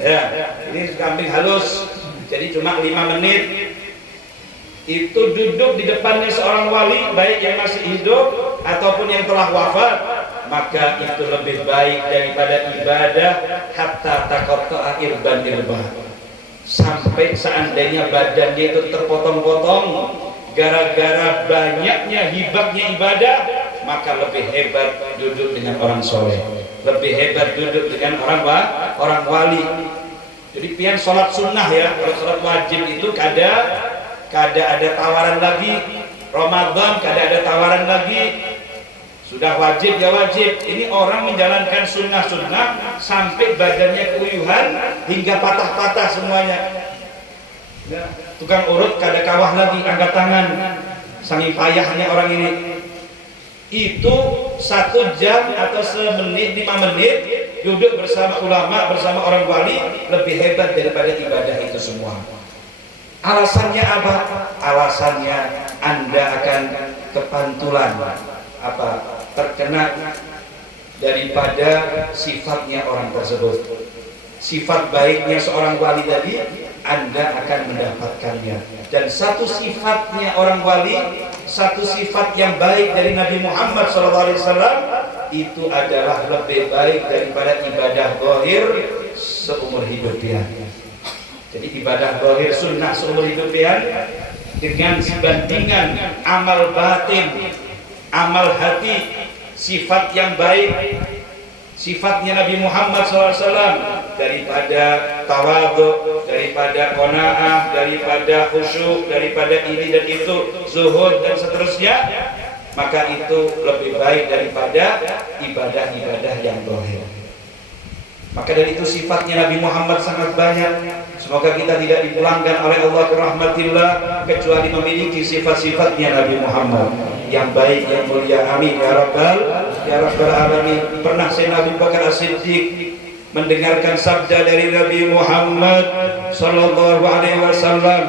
ya, ini susu kambing halus, Jadi cuma 5 menit itu duduk di depannya seorang wali, baik yang masih hidup ataupun yang telah wafat, maka itu lebih baik daripada ibadah hatta taqatta'a irban, sampai seandainya badannya itu terpotong-potong gara-gara banyaknya hibahnya ibadah, maka lebih hebat duduk dengan orang soleh, lebih hebat duduk dengan orang wali. Jadi pian sholat sunnah ya, kalau sholat wajib itu kada ada tawaran lagi. Ramadan kada ada tawaran lagi. Sudah wajib ya wajib. Ini orang menjalankan sunnah-sunnah sampai badannya kuyuhan hingga patah-patah semuanya. Ya, tukang urut kada kawah lagi, angkat tangan. Sangi payahnya orang ini. Itu 1 jam atau semenit 5 menit duduk bersama ulama, bersama orang wali lebih hebat daripada ibadah itu semua. Alasannya apa? Alasannya Anda akan kepantulan terkena daripada sifatnya orang tersebut. Sifat baiknya seorang wali tadi Anda akan mendapatkannya. Dan satu sifatnya orang wali, satu sifat yang baik dari Nabi Muhammad SAW itu adalah lebih baik daripada ibadah zahir seumur hidup dia. Jadi ibadah zahir sunnah seumur hidup dia dengan sebandingan amal batin, amal hati, sifat yang baik, sifatnya Nabi Muhammad SAW daripada tawadhu, daripada qanaah, daripada khusyuk, daripada ini dan itu, zuhud dan seterusnya, maka itu lebih baik daripada ibadah-ibadah yang zahir. Maka dari itu sifatnya Nabi Muhammad sangat banyak. Semoga kita tidak dipulangkan oleh Allah ke rahmatillah kecuali memiliki sifat-sifatnya Nabi Muhammad yang baik, yang mulia. Amin ya rabbal alamin. Pernah Sayyidina Abu Bakar As-Siddiq mendengarkan sabda dari Nabi Muhammad sallallahu alaihi wasallam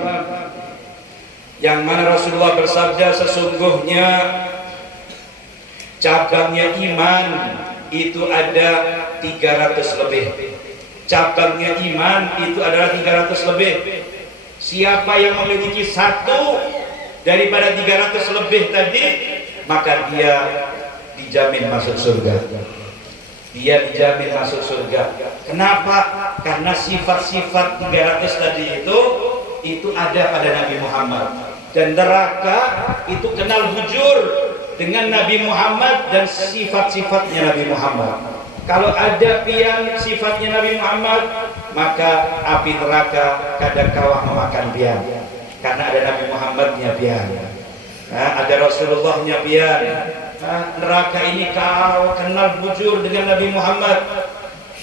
yang mana Rasulullah bersabda, sesungguhnya cabangnya iman itu ada 300 lebih. Cabangnya iman itu adalah 300 lebih. Siapa yang memiliki satu daripada 300 lebih tadi, maka dia dijamin masuk surga. Dia dijamin masuk surga. Kenapa? Karena sifat-sifat 300 tadi itu ada pada Nabi Muhammad. Dan neraka itu kenal bujur dengan Nabi Muhammad dan sifat-sifatnya Nabi Muhammad. Kalau ada pian sifatnya Nabi Muhammad, maka api neraka kadang kawah memakan pian, karena ada Nabi Muhammadnya pian, ada Rasulullahnya pian. Neraka ini kau kenal bujur dengan Nabi Muhammad.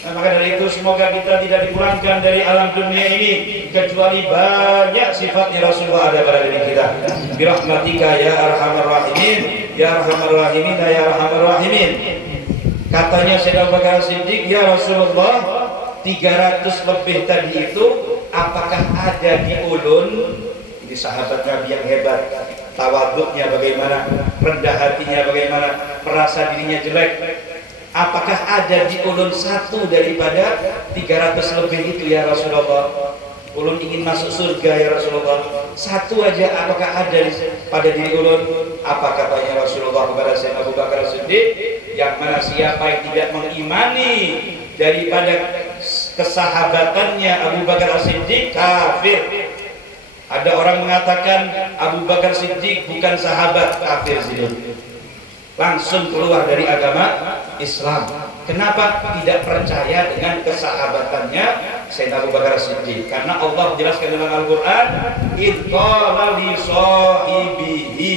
Maka dari itu semoga kita tidak dipulangkan dari alam dunia ini kecuali banyak sifatnya Rasulullah ada pada diri kita. Birahmatika ya arhamar rahimin, ya arhamar rahimin, ya arhamar rahimin. Katanya Sayyidina Abu Bakar Siddiq, ya Rasulullah, 300 lebih tadi itu apakah ada di ulun? Ini sahabat Nabi yang hebat. Tawaduknya bagaimana, rendah hatinya bagaimana, merasa dirinya jelek. Apakah ada di ulun satu daripada 300 lebih itu ya Rasulullah? Ulun ingin masuk surga ya Rasulullah. Satu aja apakah ada pada diri ulun? Apa katanya Rasulullah kepada Sayyidina Abu Bakar Siddiq? Yang mana siapa yang tidak mengimani daripada kesahabatannya Abu Bakar Siddiq kafir. Ada orang mengatakan Abu Bakar Siddiq bukan sahabat, kafir Siddiq. Langsung keluar dari agama Islam. Kenapa? Tidak percaya dengan kesahabatannya Sayyidina Abu Bakar Siddiq. Karena Allah jelaskan dalam Al-Quran, idh qala li sahibihi.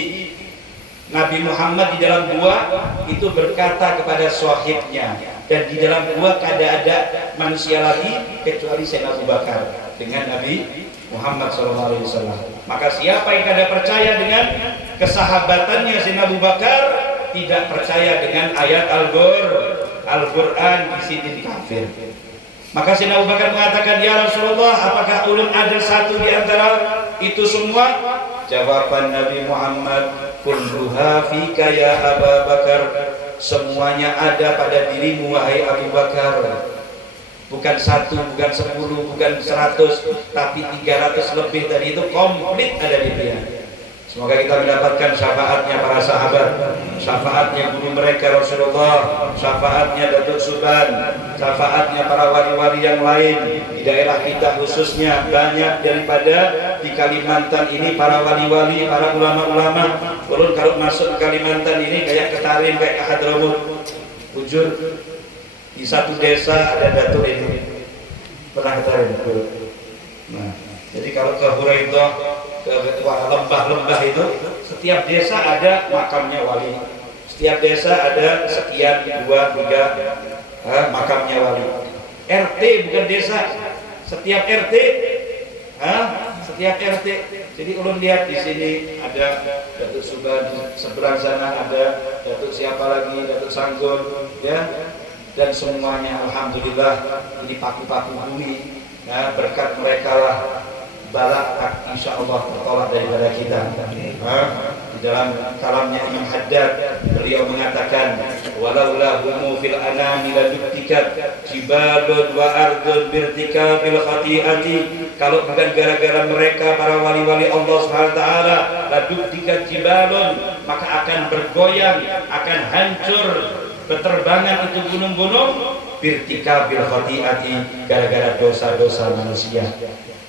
Nabi Muhammad di dalam gua itu berkata kepada sahibnya, dan di dalam gua kada ada manusia lagi kecuali Sayyidina Abu Bakar dengan Nabi Muhammad SAW. Maka siapa yang kada percaya dengan kesahabatannya Sayyidina Abu Bakar, tidak percaya dengan ayat Al-Quran, di sini kafir. Maka Sayyidina Abu Bakar mengatakan, ya Rasulullah, apakah ulun ada satu di antara itu semua? Jawaban Nabi Muhammad, kulluha fika ya Abu Bakar, semuanya ada pada dirimu wahai Abu Bakar. bukan 1, bukan 10, bukan 100, tapi 300 lebih tadi itu komplit ada di dia. Semoga kita mendapatkan syafaatnya para sahabat, syafaatnya guru mereka Rasulullah, syafaatnya Datuk Suban, syafaatnya para wali-wali yang lain di daerah kita khususnya. Banyak daripada di Kalimantan ini para wali-wali, para ulama-ulama. Ulun kalau masuk ke Kalimantan ini kayak ke Tarim, kayak ke Hadramut. Ujur di satu desa ada Datuk ini. Pernah ke Tarim? Nah, jadi kalau ke Huraidah, ke lembah-lembah itu, setiap desa ada makamnya wali. Setiap desa ada sekian, 2, 3 makamnya wali. RT bukan desa. Setiap RT, setiap RT. Jadi ulun lihat di sini ada Datuk Suban, seberang sana ada Datuk siapa lagi, Datuk Sanggul, ya. Dan semuanya alhamdulillah ini paku-paku bumi. Ya, berkat mereka lah bala insya Allah tertolak daripada kita. Di dalam kalamnya Imam Haddad beliau mengatakan walaula humu fil anami laduktikat jibalun wa ardun birtikabil khati'ati. Kalau bukan gara-gara mereka para wali-wali Allah Subhanahu wa taala, laduktikat jibalun, maka akan bergoyang, akan hancur beterbangan itu gunung-gunung birtikabil khati'ati, gara-gara dosa-dosa manusia.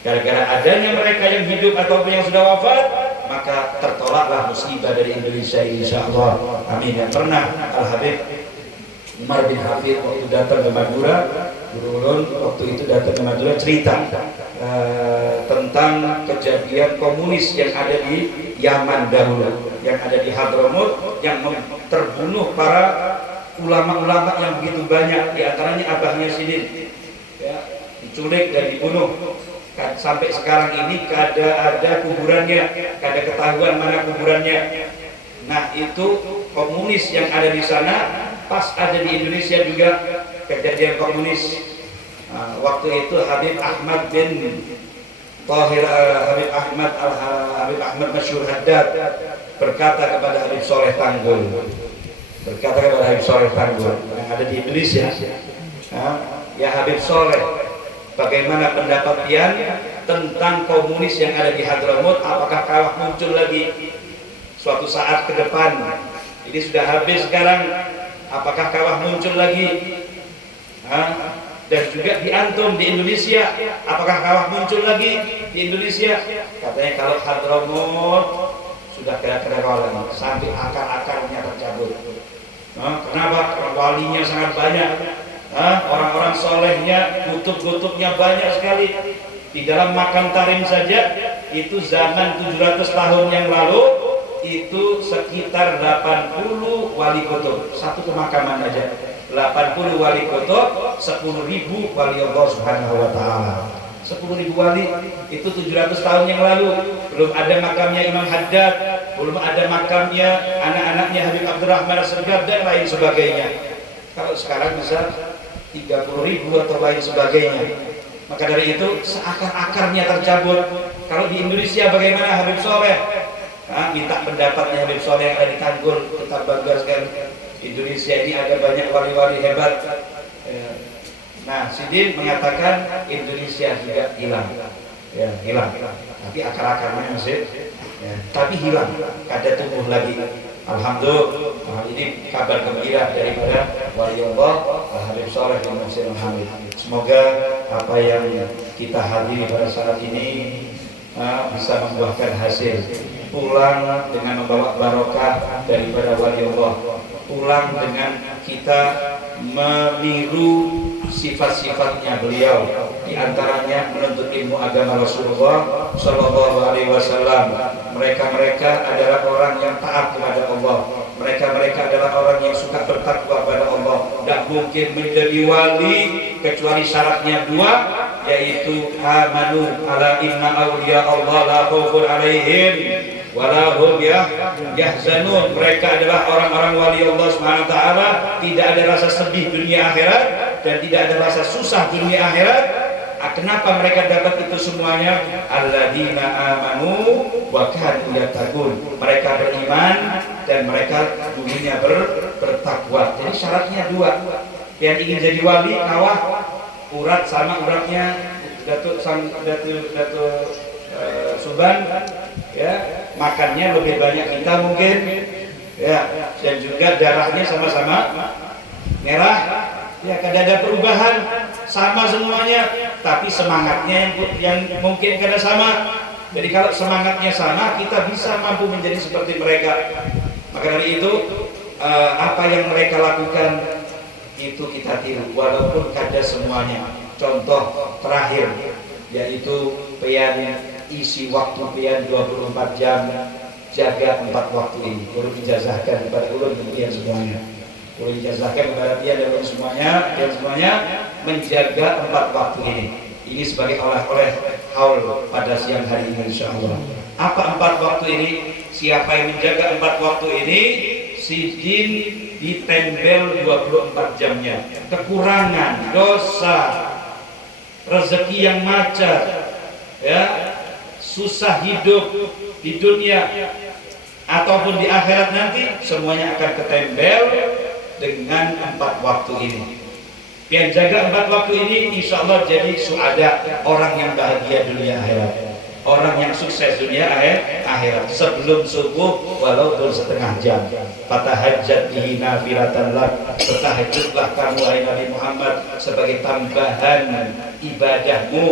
Gara-gara adanya mereka yang hidup ataupun yang sudah wafat, maka tertolaklah musibah dari Indonesia ini insyaallah. Amin. Yang pernah Al-Habib Umar bin Hafid waktu datang ke Madura, guru ulun waktu itu datang ke Madura cerita tentang kejadian komunis yang ada di Yaman dahulu, yang ada di Hadramut, yang terbunuh para ulama-ulama yang begitu banyak, di antaranya abahnya Sidin, ya, diculik dan dibunuh. Sampai sekarang ini ada kuburannya, ada ketahuan mana kuburannya. Nah itu komunis yang ada di sana, pas ada di Indonesia juga kejadian komunis. Waktu itu Habib Ahmad bin Tahir, Habib Ahmad Masyhur Haddad berkata kepada Habib Soleh Tanggul, yang ada di Indonesia, ya Habib Soleh, bagaimana pendapat pian tentang komunis yang ada di Hadramut? Apakah kawah muncul lagi suatu saat ke depan? Ini sudah habis sekarang, apakah kawah muncul lagi? Dan juga di antum di Indonesia, apakah kawah muncul lagi di Indonesia? Katanya kalau Hadramut sudah kera-kera sampai akar-akarnya tercabut. Kenapa? Walinya sangat banyak. Orang-orang solehnya, kutub-kutubnya banyak sekali. Di dalam makam Tarim saja itu zaman 700 tahun yang lalu itu sekitar 80 wali kutub, satu pemakaman aja. 80 wali kutub, 10.000 wali Allah Subhanahu wa taala. 10.000 wali itu 700 tahun yang lalu. Belum ada makamnya Imam Haddad, belum ada makamnya anak-anaknya Habib Abdurrahman As-Segaf dan lain sebagainya. Kalau sekarang bisa 30.000 atau lain sebagainya. Maka dari itu seakar-akarnya tercabut. Kalau di Indonesia bagaimana Habib Soleh? Minta pendapatnya Habib Soleh yang ada di Tanggul. Kita bangga sekali Indonesia ini ada banyak wali-wali hebat. Nah, Sidin mengatakan Indonesia juga hilang, ya, hilang. Tapi akar-akarnya masih, ya, tapi hilang, kada tumbuh lagi. Alhamdulillah, ini kabar gembira daripada wali Allah Habib Soleh bin Muhsin Al-Hamid. Semoga apa yang kita hadiri pada saat ini bisa membuahkan hasil. Pulang dengan membawa barokah daripada wali Allah. Pulang dengan kita meniru sifat-sifatnya beliau, di antaranya menuntut ilmu agama Rasulullah Shallallahu Alaihi Wasallam. Mereka adalah orang yang taat kepada Allah. Mereka adalah orang yang suka bertakwa kepada Allah. Tidak mungkin menjadi wali kecuali syaratnya dua, yaitu amanu ala inna awliya Allah la khaufun alaihim wala hum yahzanun. Mereka adalah orang-orang wali Allah Subhanahu wa taala, tidak ada rasa sedih dunia akhirat dan tidak ada rasa susah dunia akhirat. Kenapa mereka dapat itu semuanya? Alladzina amanu wa kanu yattaqun. Mereka beriman dan mereka dulunya bertakwa. Jadi syaratnya dua. Yang ingin jadi wali, kawah urat sama uratnya Datuk Suban, ya, makannya lebih banyak kita mungkin, ya, dan juga darahnya sama-sama merah, ya, kada ada perubahan, sama semuanya, tapi semangatnya yang mungkin kada sama. Jadi kalau semangatnya sama, kita bisa mampu menjadi seperti mereka. Maka dari itu, apa yang mereka lakukan itu kita tiru, walaupun kada semuanya. Contoh terakhir, yaitu pian isi waktu pian 24 jam, jaga 4 waktu ini. Perlu dijazahkan kepada ulun kemudian semuanya. Perlu dijazahkan kepada pian dan semuanya, dan semuanya menjaga 4 waktu ini. Ini sebagai oleh-oleh haul pada siang hari ini insyaallah. Apa 4 waktu ini? Siapa yang menjaga 4 waktu ini, sidin ditempel 24 jamnya. Kekurangan, dosa, rezeki yang macar, ya, susah hidup di dunia ataupun di akhirat nanti, semuanya akan ketempel dengan 4 waktu ini. Yang jaga 4 waktu ini insya Allah jadi suada, orang yang bahagia dunia akhirat, orang yang sukses dunia akhirat. Sebelum subuh walaupun setengah jam, fatahajjat bihi nafilatan lak, bertahajudlah kamu wahai Nabi Muhammad sebagai tambahan ibadahmu,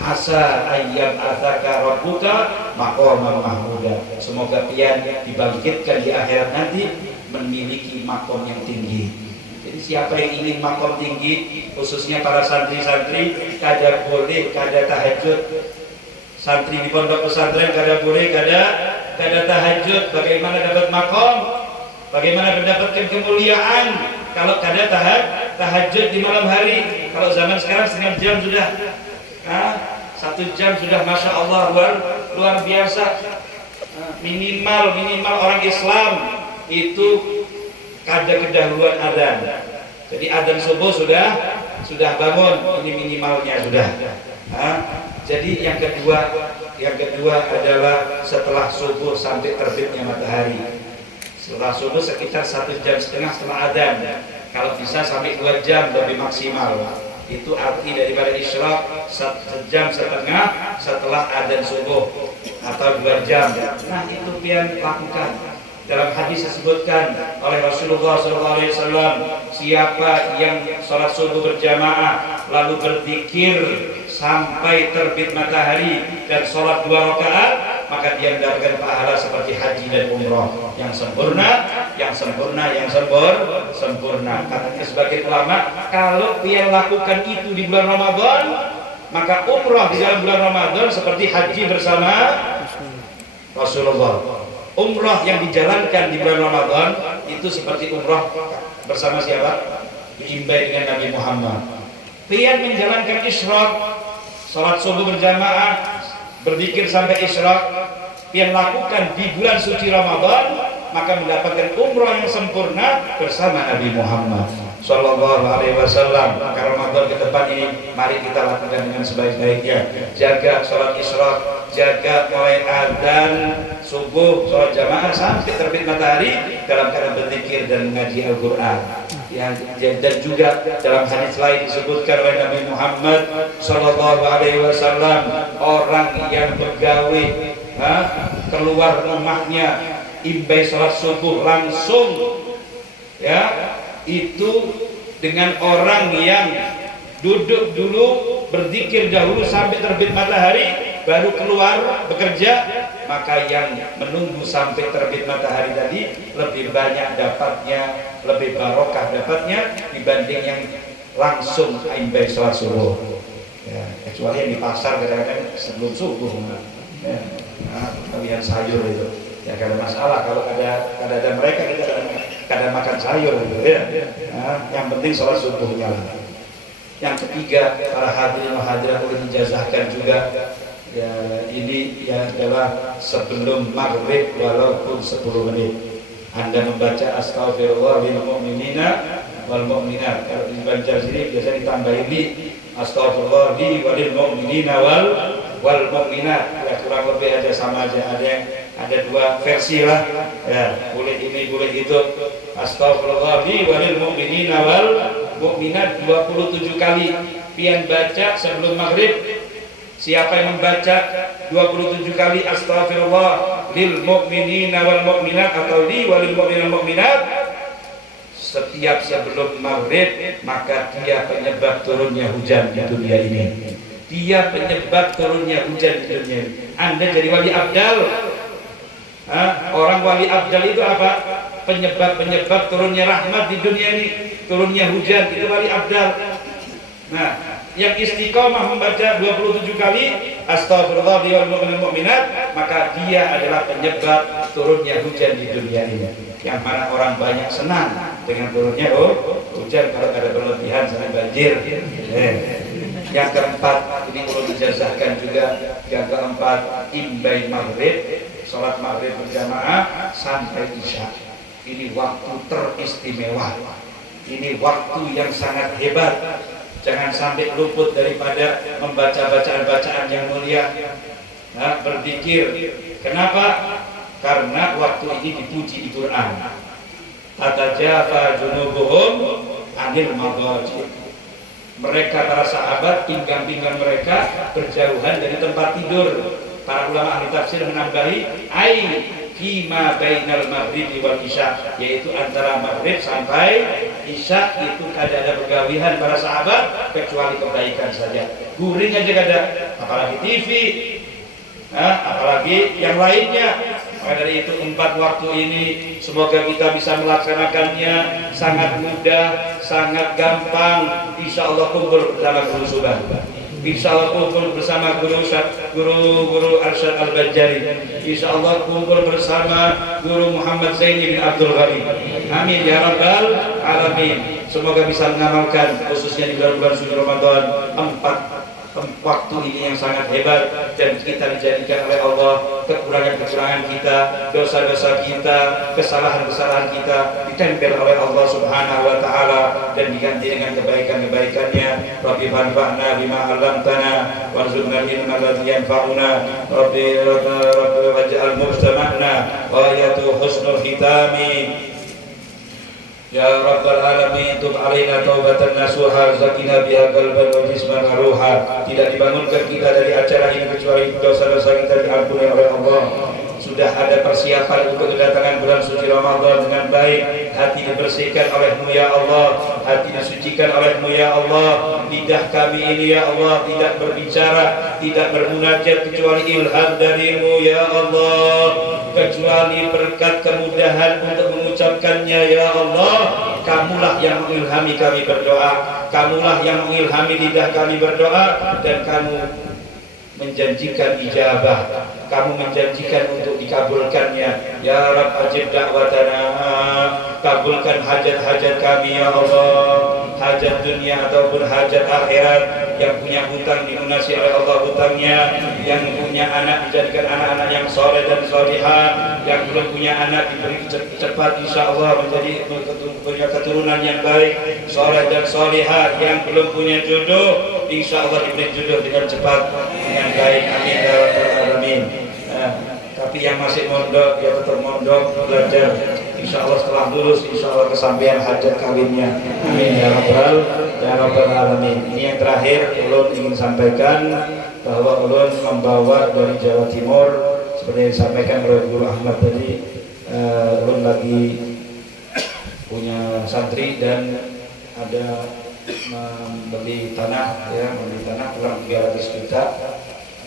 asa ayyam atsaka rabbuka maqaman mahmuda. Semoga pian dibangkitkan di akhirat nanti memiliki makom yang tinggi. Jadi siapa yang ingin makom tinggi, khususnya para santri-santri, kada boleh kada tahajud. Santri di pondok pesantren kada boleh kada tahajud. Bagaimana dapat makom? Bagaimana mendapatkan kemuliaan kalau kada tahajud di malam hari? Kalau zaman sekarang setengah jam sudah, 1 jam sudah, masya Allah, luar biasa. Minimal orang Islam itu kada kedahuluan adzan. Jadi adzan subuh sudah bangun, ini minimalnya sudah. Jadi yang kedua adalah setelah subuh sampai terbitnya matahari. Setelah subuh sekitar 1,5 jam setelah adzan. Kalau bisa sampai 2 jam lebih maksimal. Itu arti daripada isyraq 1,5 jam setelah adzan subuh atau 2 jam. Nah itu pian lakukan. Dalam hadis disebutkan oleh Rasulullah SAW, siapa yang sholat subuh berjamaah lalu berzikir sampai terbit matahari dan sholat 2 rakaat, maka dia mendapatkan pahala seperti haji dan umroh yang sempurna. Katanya sebagai ulama, kalau dia lakukan itu di bulan Ramadan, maka umroh di dalam bulan Ramadan seperti haji bersama Rasulullah. Umrah yang dijalankan di bulan Ramadan itu seperti umrah bersama siapa? Diimbai dengan Nabi Muhammad. Pian menjalankan isyraq, salat subuh berjamaah, berzikir sampai isyraq, pian lakukan di bulan suci Ramadan, maka mendapatkan umrah yang sempurna bersama Nabi Muhammad Sallallahu Alaihi Wasallam. Maka Ramadan ke depan ini mari kita lakukan dengan sebaik-baiknya. Jaga sholat isyraq, jaga mulai adzan subuh, sholat jamaah sampai terbit matahari dalam keadaan berzikir dan mengaji Al-Quran. Dan juga dalam hadis lain disebutkan oleh Nabi Muhammad Sallallahu Alaihi Wasallam, orang yang begawe keluar rumahnya imbai sholat subuh langsung, ya, itu dengan orang yang duduk dulu berzikir dahulu sampai terbit matahari baru keluar bekerja, maka yang menunggu sampai terbit matahari tadi lebih banyak dapatnya, lebih barokah dapatnya dibanding yang langsung imbai sholat subuh, ya, kecuali yang di pasar kadang-kadang sebelum subuh, ya, kalian sayur itu ya kada masalah, kalau ada mereka kita kadang makan sayur gitu ya. Yang penting sholat subuhnya lah. Yang ketiga, para hadirin hadirat boleh dijazahkan juga, ya, ini ya adalah sebelum maghrib walaupun 10 menit Anda membaca astaghfirullah lil mu'minina wal mu'minat. Kalau di Banjar sini biasa ditambahin di astaghfirullah li walil mu'minina wal mu'minat. Ya kurang lebih ada sama aja, ada 2 versi lah, ya, boleh ini boleh itu. Astaghfirullah li walil mu'minina wal mu'minat 27 kali. pian baca sebelum maghrib. Siapa yang membaca 27 kali astagfirullah lil mu'minina wal mu'minat atau li walil mu'minina wal mu'minat setiap sebelum maghrib, maka dia penyebab turunnya hujan di dunia ini. Dia penyebab turunnya hujan di dunia ini. Anda jadi wali abdal. Orang wali abdal itu apa? Penyebab turunnya rahmat di dunia ini, turunnya hujan, itu wali abdal. Nah, yang istiqomah membaca 27 kali astagfirullah wal mu'minina mu'minat, maka dia adalah penyebab turunnya hujan di dunia ini. Yang mana orang banyak senang dengan turunnya hujan, kalau ada berlebihan sampai banjir. Yang keempat, ini perlu dijazahkan juga. Yang keempat, imbai maghrib, sholat maghrib berjamaah sampai isya. Ini waktu teristimewa. Ini waktu yang sangat hebat. Jangan sampai luput daripada membaca bacaan-bacaan yang mulia, berzikir. Kenapa? Karena waktu ini dipuji di Quran. Tatajafa junubuhum anil madaji. Mereka para sahabat, pinggang-pinggang mereka berjauhan dari tempat tidur. Para ulama ahli tafsir menambahi ai fima bainal maghribi wal isya, yaitu antara maghrib sampai isya itu kada ada pergawian para sahabat kecuali kebaikan saja. Guring aja kada, apalagi TV, apalagi yang lainnya. Maka dari itu 4 waktu ini semoga kita bisa melaksanakannya sangat mudah, sangat gampang. Insya Allah kumpul bersama guru subah. Insya Allah kumpul bersama guru Arsyad Al-Banjari. Insya Allah kumpul bersama guru Muhammad Zaini bin Abdul Ghani. Amin ya rabbal alamin. Semoga bisa mengamalkan khususnya di bulan suci Ramadan 4 waktu ini yang sangat hebat, dan kita dijadikan oleh Allah kekurangan-kekurangan kita, dosa-dosa kita, kesalahan-kesalahan kita ditempel oleh Allah Subhanahu wa taala dan diganti dengan kebaikan-kebaikannya. Rabbi fanfa'na bima 'allamtana warzuqna ilman alladhi yanfa'una. Rabbi waj'al mujtama'na ghayatu husnul hitami. Ya Rabbal Alamin, tub alaina taubatan nasuha, zakina biha qalban wa jisman wa ruha. Tidak dibangunkan kita dari acara ini kecuali dosa-dosa kita diampuni oleh Allah. Sudah ada persiapan untuk kedatangan bulan suci Ramadan dengan baik. Hati dibersihkan oleh-Mu ya Allah, hati disucikan oleh-Mu ya Allah. Lidah kami ini ya Allah tidak berbicara, tidak bermunajat kecuali ilham dari-Mu ya Allah, kecuali berkat kemudahan untuk mengucapkannya ya Allah. Kamulah yang mengilhami kami berdoa, Kamulah yang mengilhami lidah kami berdoa, dan Kamu menjanjikan ijabah, Kamu menjanjikan untuk dikabulkannya. Ya Rabb, ajib da'watana, kabulkan hajat-hajat kami ya Allah, hajat dunia ataupun hajat akhirat. Yang punya hutang dilunasi oleh Allah hutangnya, yang punya anak dijadikan anak-anak yang soleh dan solihah, yang belum punya anak diberi cepat insya Allah menjadi punya keturunan yang baik, soleh dan solihah. Yang belum punya jodoh insya Allah diberi jodoh dengan cepat, dengan baik. Amin ya rabbal alamin. Tapi yang masih mondok ya tetap mondok belajar. Insya Allah setelah lulus insya Allah kesampaian hajat kawinnya. Amin ya rabbal alamin. Ini yang terakhir ulun ingin sampaikan bahwa ulun membawa dari Jawa Timur seperti yang disampaikan oleh Guru Ahmad tadi. Ulun lagi punya santri dan ada membeli tanah kurang 300 juta.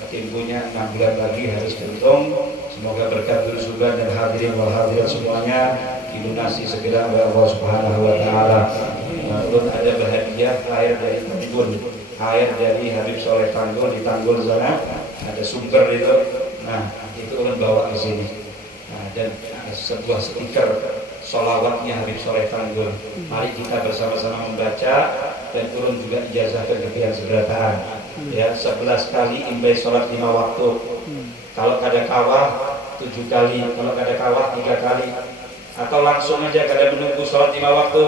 Timbunya 6 bulan lagi harus dihitung. Semoga berkat Guru Subhan dan hadirin wal hadirat semuanya dilunasi segera oleh Allah Subhanahu wa taala. Ulun ada berhadiah air dari Tanggul, air dari Habib Soleh Tanggul di Tanggul sana, ada sumber itu. Nah, itu ulun bawa ke sini. Nah, dan ada sebuah stiker sholawatnya Habib Soleh Tanggul. Mari kita bersama-sama membaca, dan ulun juga ijazahkan kegiatan seberataan. Ya, 11 kali imbai sholat 5 waktu. Kalau kada kawah 7 kali, kalau kada kawah 3 kali, atau langsung aja kada menunggu sholat 5 waktu,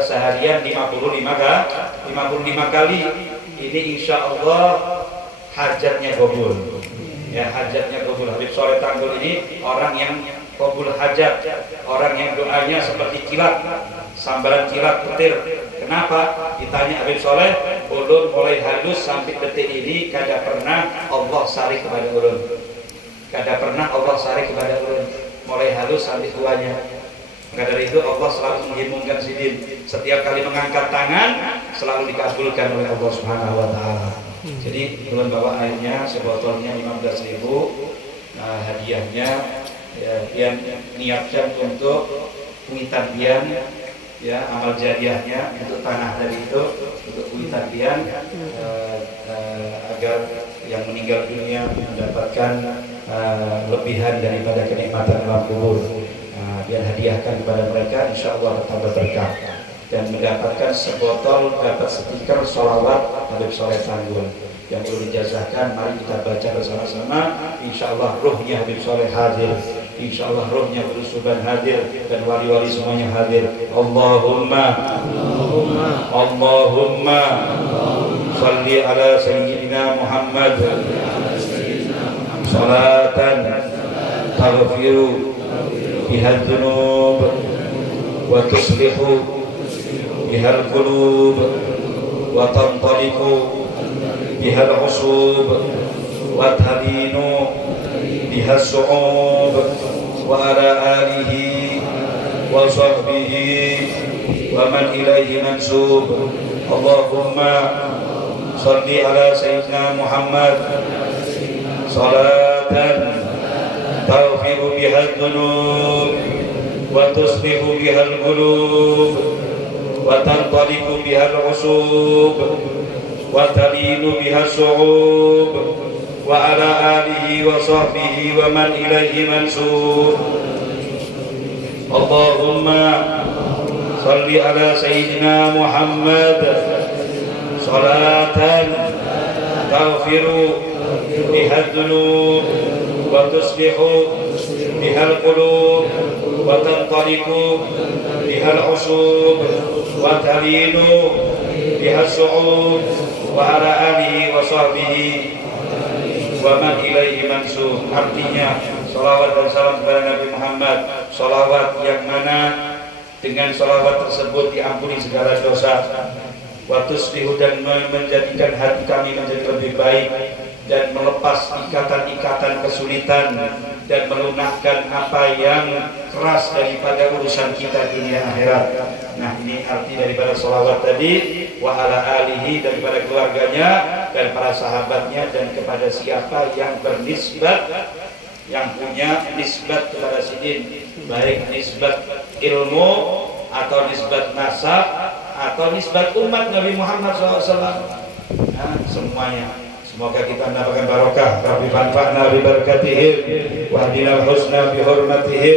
seharian 55 kali. Ini insya Allah hajatnya kabul. Ya, hajatnya kabul. Habib Soleh Tanggul ini orang yang kabul hajat, orang yang doanya seperti kilat, sambaran kilat petir. Kenapa? Ditanya Habib Soleh, ulun mulai halus sampai detik ini kada pernah Allah sari kepada ulun, kada pernah Allah sari kepada ulun mulai halus sampai tuanya. Maka dari itu Allah selalu menghimungkan sidin, setiap kali mengangkat tangan selalu dikabulkan oleh Allah Subhanahu wa taala. Jadi ulun bawa airnya sebotolnya 15.000, hadiahnya ya, yang niatkan untuk kuitan pian ya, amal jariahnya untuk tanah dari itu, untuk kuitan pian agar yang meninggal dunia mendapatkan lebihan daripada kenikmatan alam kubur. Biar hadiahkan kepada mereka, insya Allah bertambah berkah dan mendapatkan sebotol, dapat stiker sholawat Habib Soleh Tanggul yang perlu dijazahkan. Mari kita baca bersama-sama, insya Allah ruhnya Habib Soleh hadir, insya Allah ruhnya Guru Subhan hadir dan wali-wali semuanya hadir. Allahumma salli ala sayyidina Muhammad salatan taghfiru bihal dzunub wa tuslihu bihal qulub wa tantaliqu bihal usub wa talinu bihal su'ub wa ala alihi wa sahbihi wa man ilaihi mansub. Allahumma salli ala sayyidina Muhammad salatan taghfiru bihal dzunub wa tuslihu bihal qulub wa tantaliqu bihal usub wa talinu bihal su'ub wa ala alihi wa sahbihi wa man ilaihi mansub. Allahumma salli ala sayyidina Muhammad salatan taghfiru bihal dzunub wa tuslihu bihal qulub wa tantaliqu bihal usub wa talinu bihal su'ub wa ala alihi wa sahbihi wa man ilaihi mansub. Artinya salawat dan salam kepada Nabi Muhammad, salawat yang mana dengan salawat tersebut diampuni segala dosa, wa tuslihu dan menjadikan hati kami menjadi lebih baik dan melepas ikatan-ikatan kesulitan dan melunakkan apa yang keras daripada urusan kita dunia akhirat. Nah, ini arti daripada salawat tadi, wa ala alihi, daripada keluarganya dan para sahabatnya dan kepada siapa yang bernisbat, yang punya nisbat kepada sidin, baik nisbat ilmu atau nisbat nasab atau nisbat umat Nabi Muhammad SAW. Nah, semuanya. Semoga kita mendapatkan barokah. Rabbi fanfa'na bi barakatihim wa hadina husna bi hurmatihim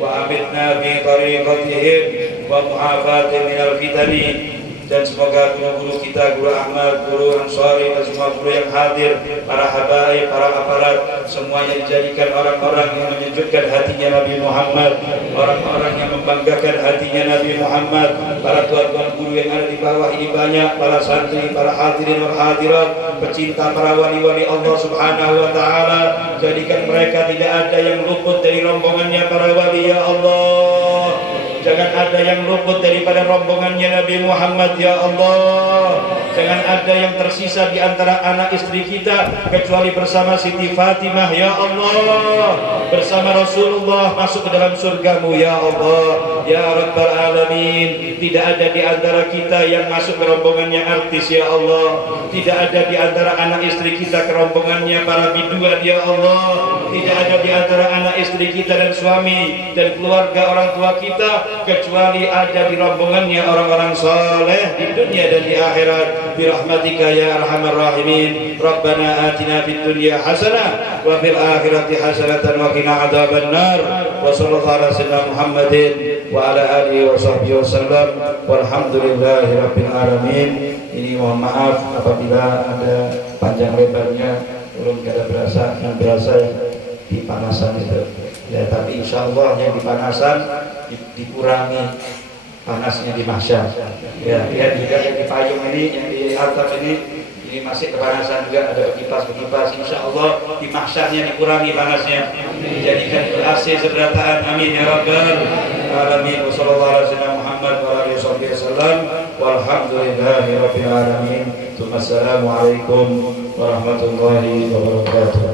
wa amitna bi tariqatihim wa mu'afatin minal fitani. Dan semoga guru-guru kita, Guru Ahmad, Guru Ansari, dan semua guru yang hadir, para habaib, para aparat, semuanya dijadikan orang-orang yang menyejukkan hatinya Nabi Muhammad, orang-orang yang membanggakan hatinya Nabi Muhammad. Para tuan-tuan guru yang ada di bawah ini banyak, para santri, para hadirin dan hadirat, pecinta para wali-wali Allah Subhanahu wa ta'ala. Jadikan mereka tidak ada yang luput dari rombongannya para wali, ya Allah. Jangan ada yang luput daripada rombongannya Nabi Muhammad, ya Allah. Jangan ada yang tersisa di antara anak istri kita kecuali bersama Siti Fatimah, ya Allah. Bersama Rasulullah masuk ke dalam surgamu, ya Allah. Ya Rabbal Alamin. Tidak ada di antara kita yang masuk ke rombongannya artis, ya Allah. Tidak ada di antara anak istri kita ke rombongannya para biduan, ya Allah. Tidak ada di antara anak istri kita dan suami dan keluarga orang tua kita kecuali ada di rombongannya orang-orang saleh di dunia dan di akhirat. Birahmatika ya arhamar rahimin. Rabbana atina fid dunya hasanah wa fil akhirati hasanatan wa qina adzabannar. Wa sallallahu ala sayyidina Muhammadin wa ala alihi wa sahbihi wasallam. Walhamdulillahi rabbil alamin. Ini mohon maaf apabila ada panjang lebarnya belum kada berasa yang berasa di panasan itu. Ya, tapi insya Allah yang di panasan dikurangi panasnya di mahsyar. Ya, lihat juga yang di payung ini, yang di atap ini masih kepanasan juga, ada kipas-kipas. Insya Allah di mahsyarnya dikurangi panasnya, dijadikan AC seberataan. Amin ya rabbal alamin. Wassallallahu ala sayyidina Muhammad wa alihi wasallam. Walhamdulillahi rabbil alamin. Assalamualaikum warahmatullahi wabarakatuh.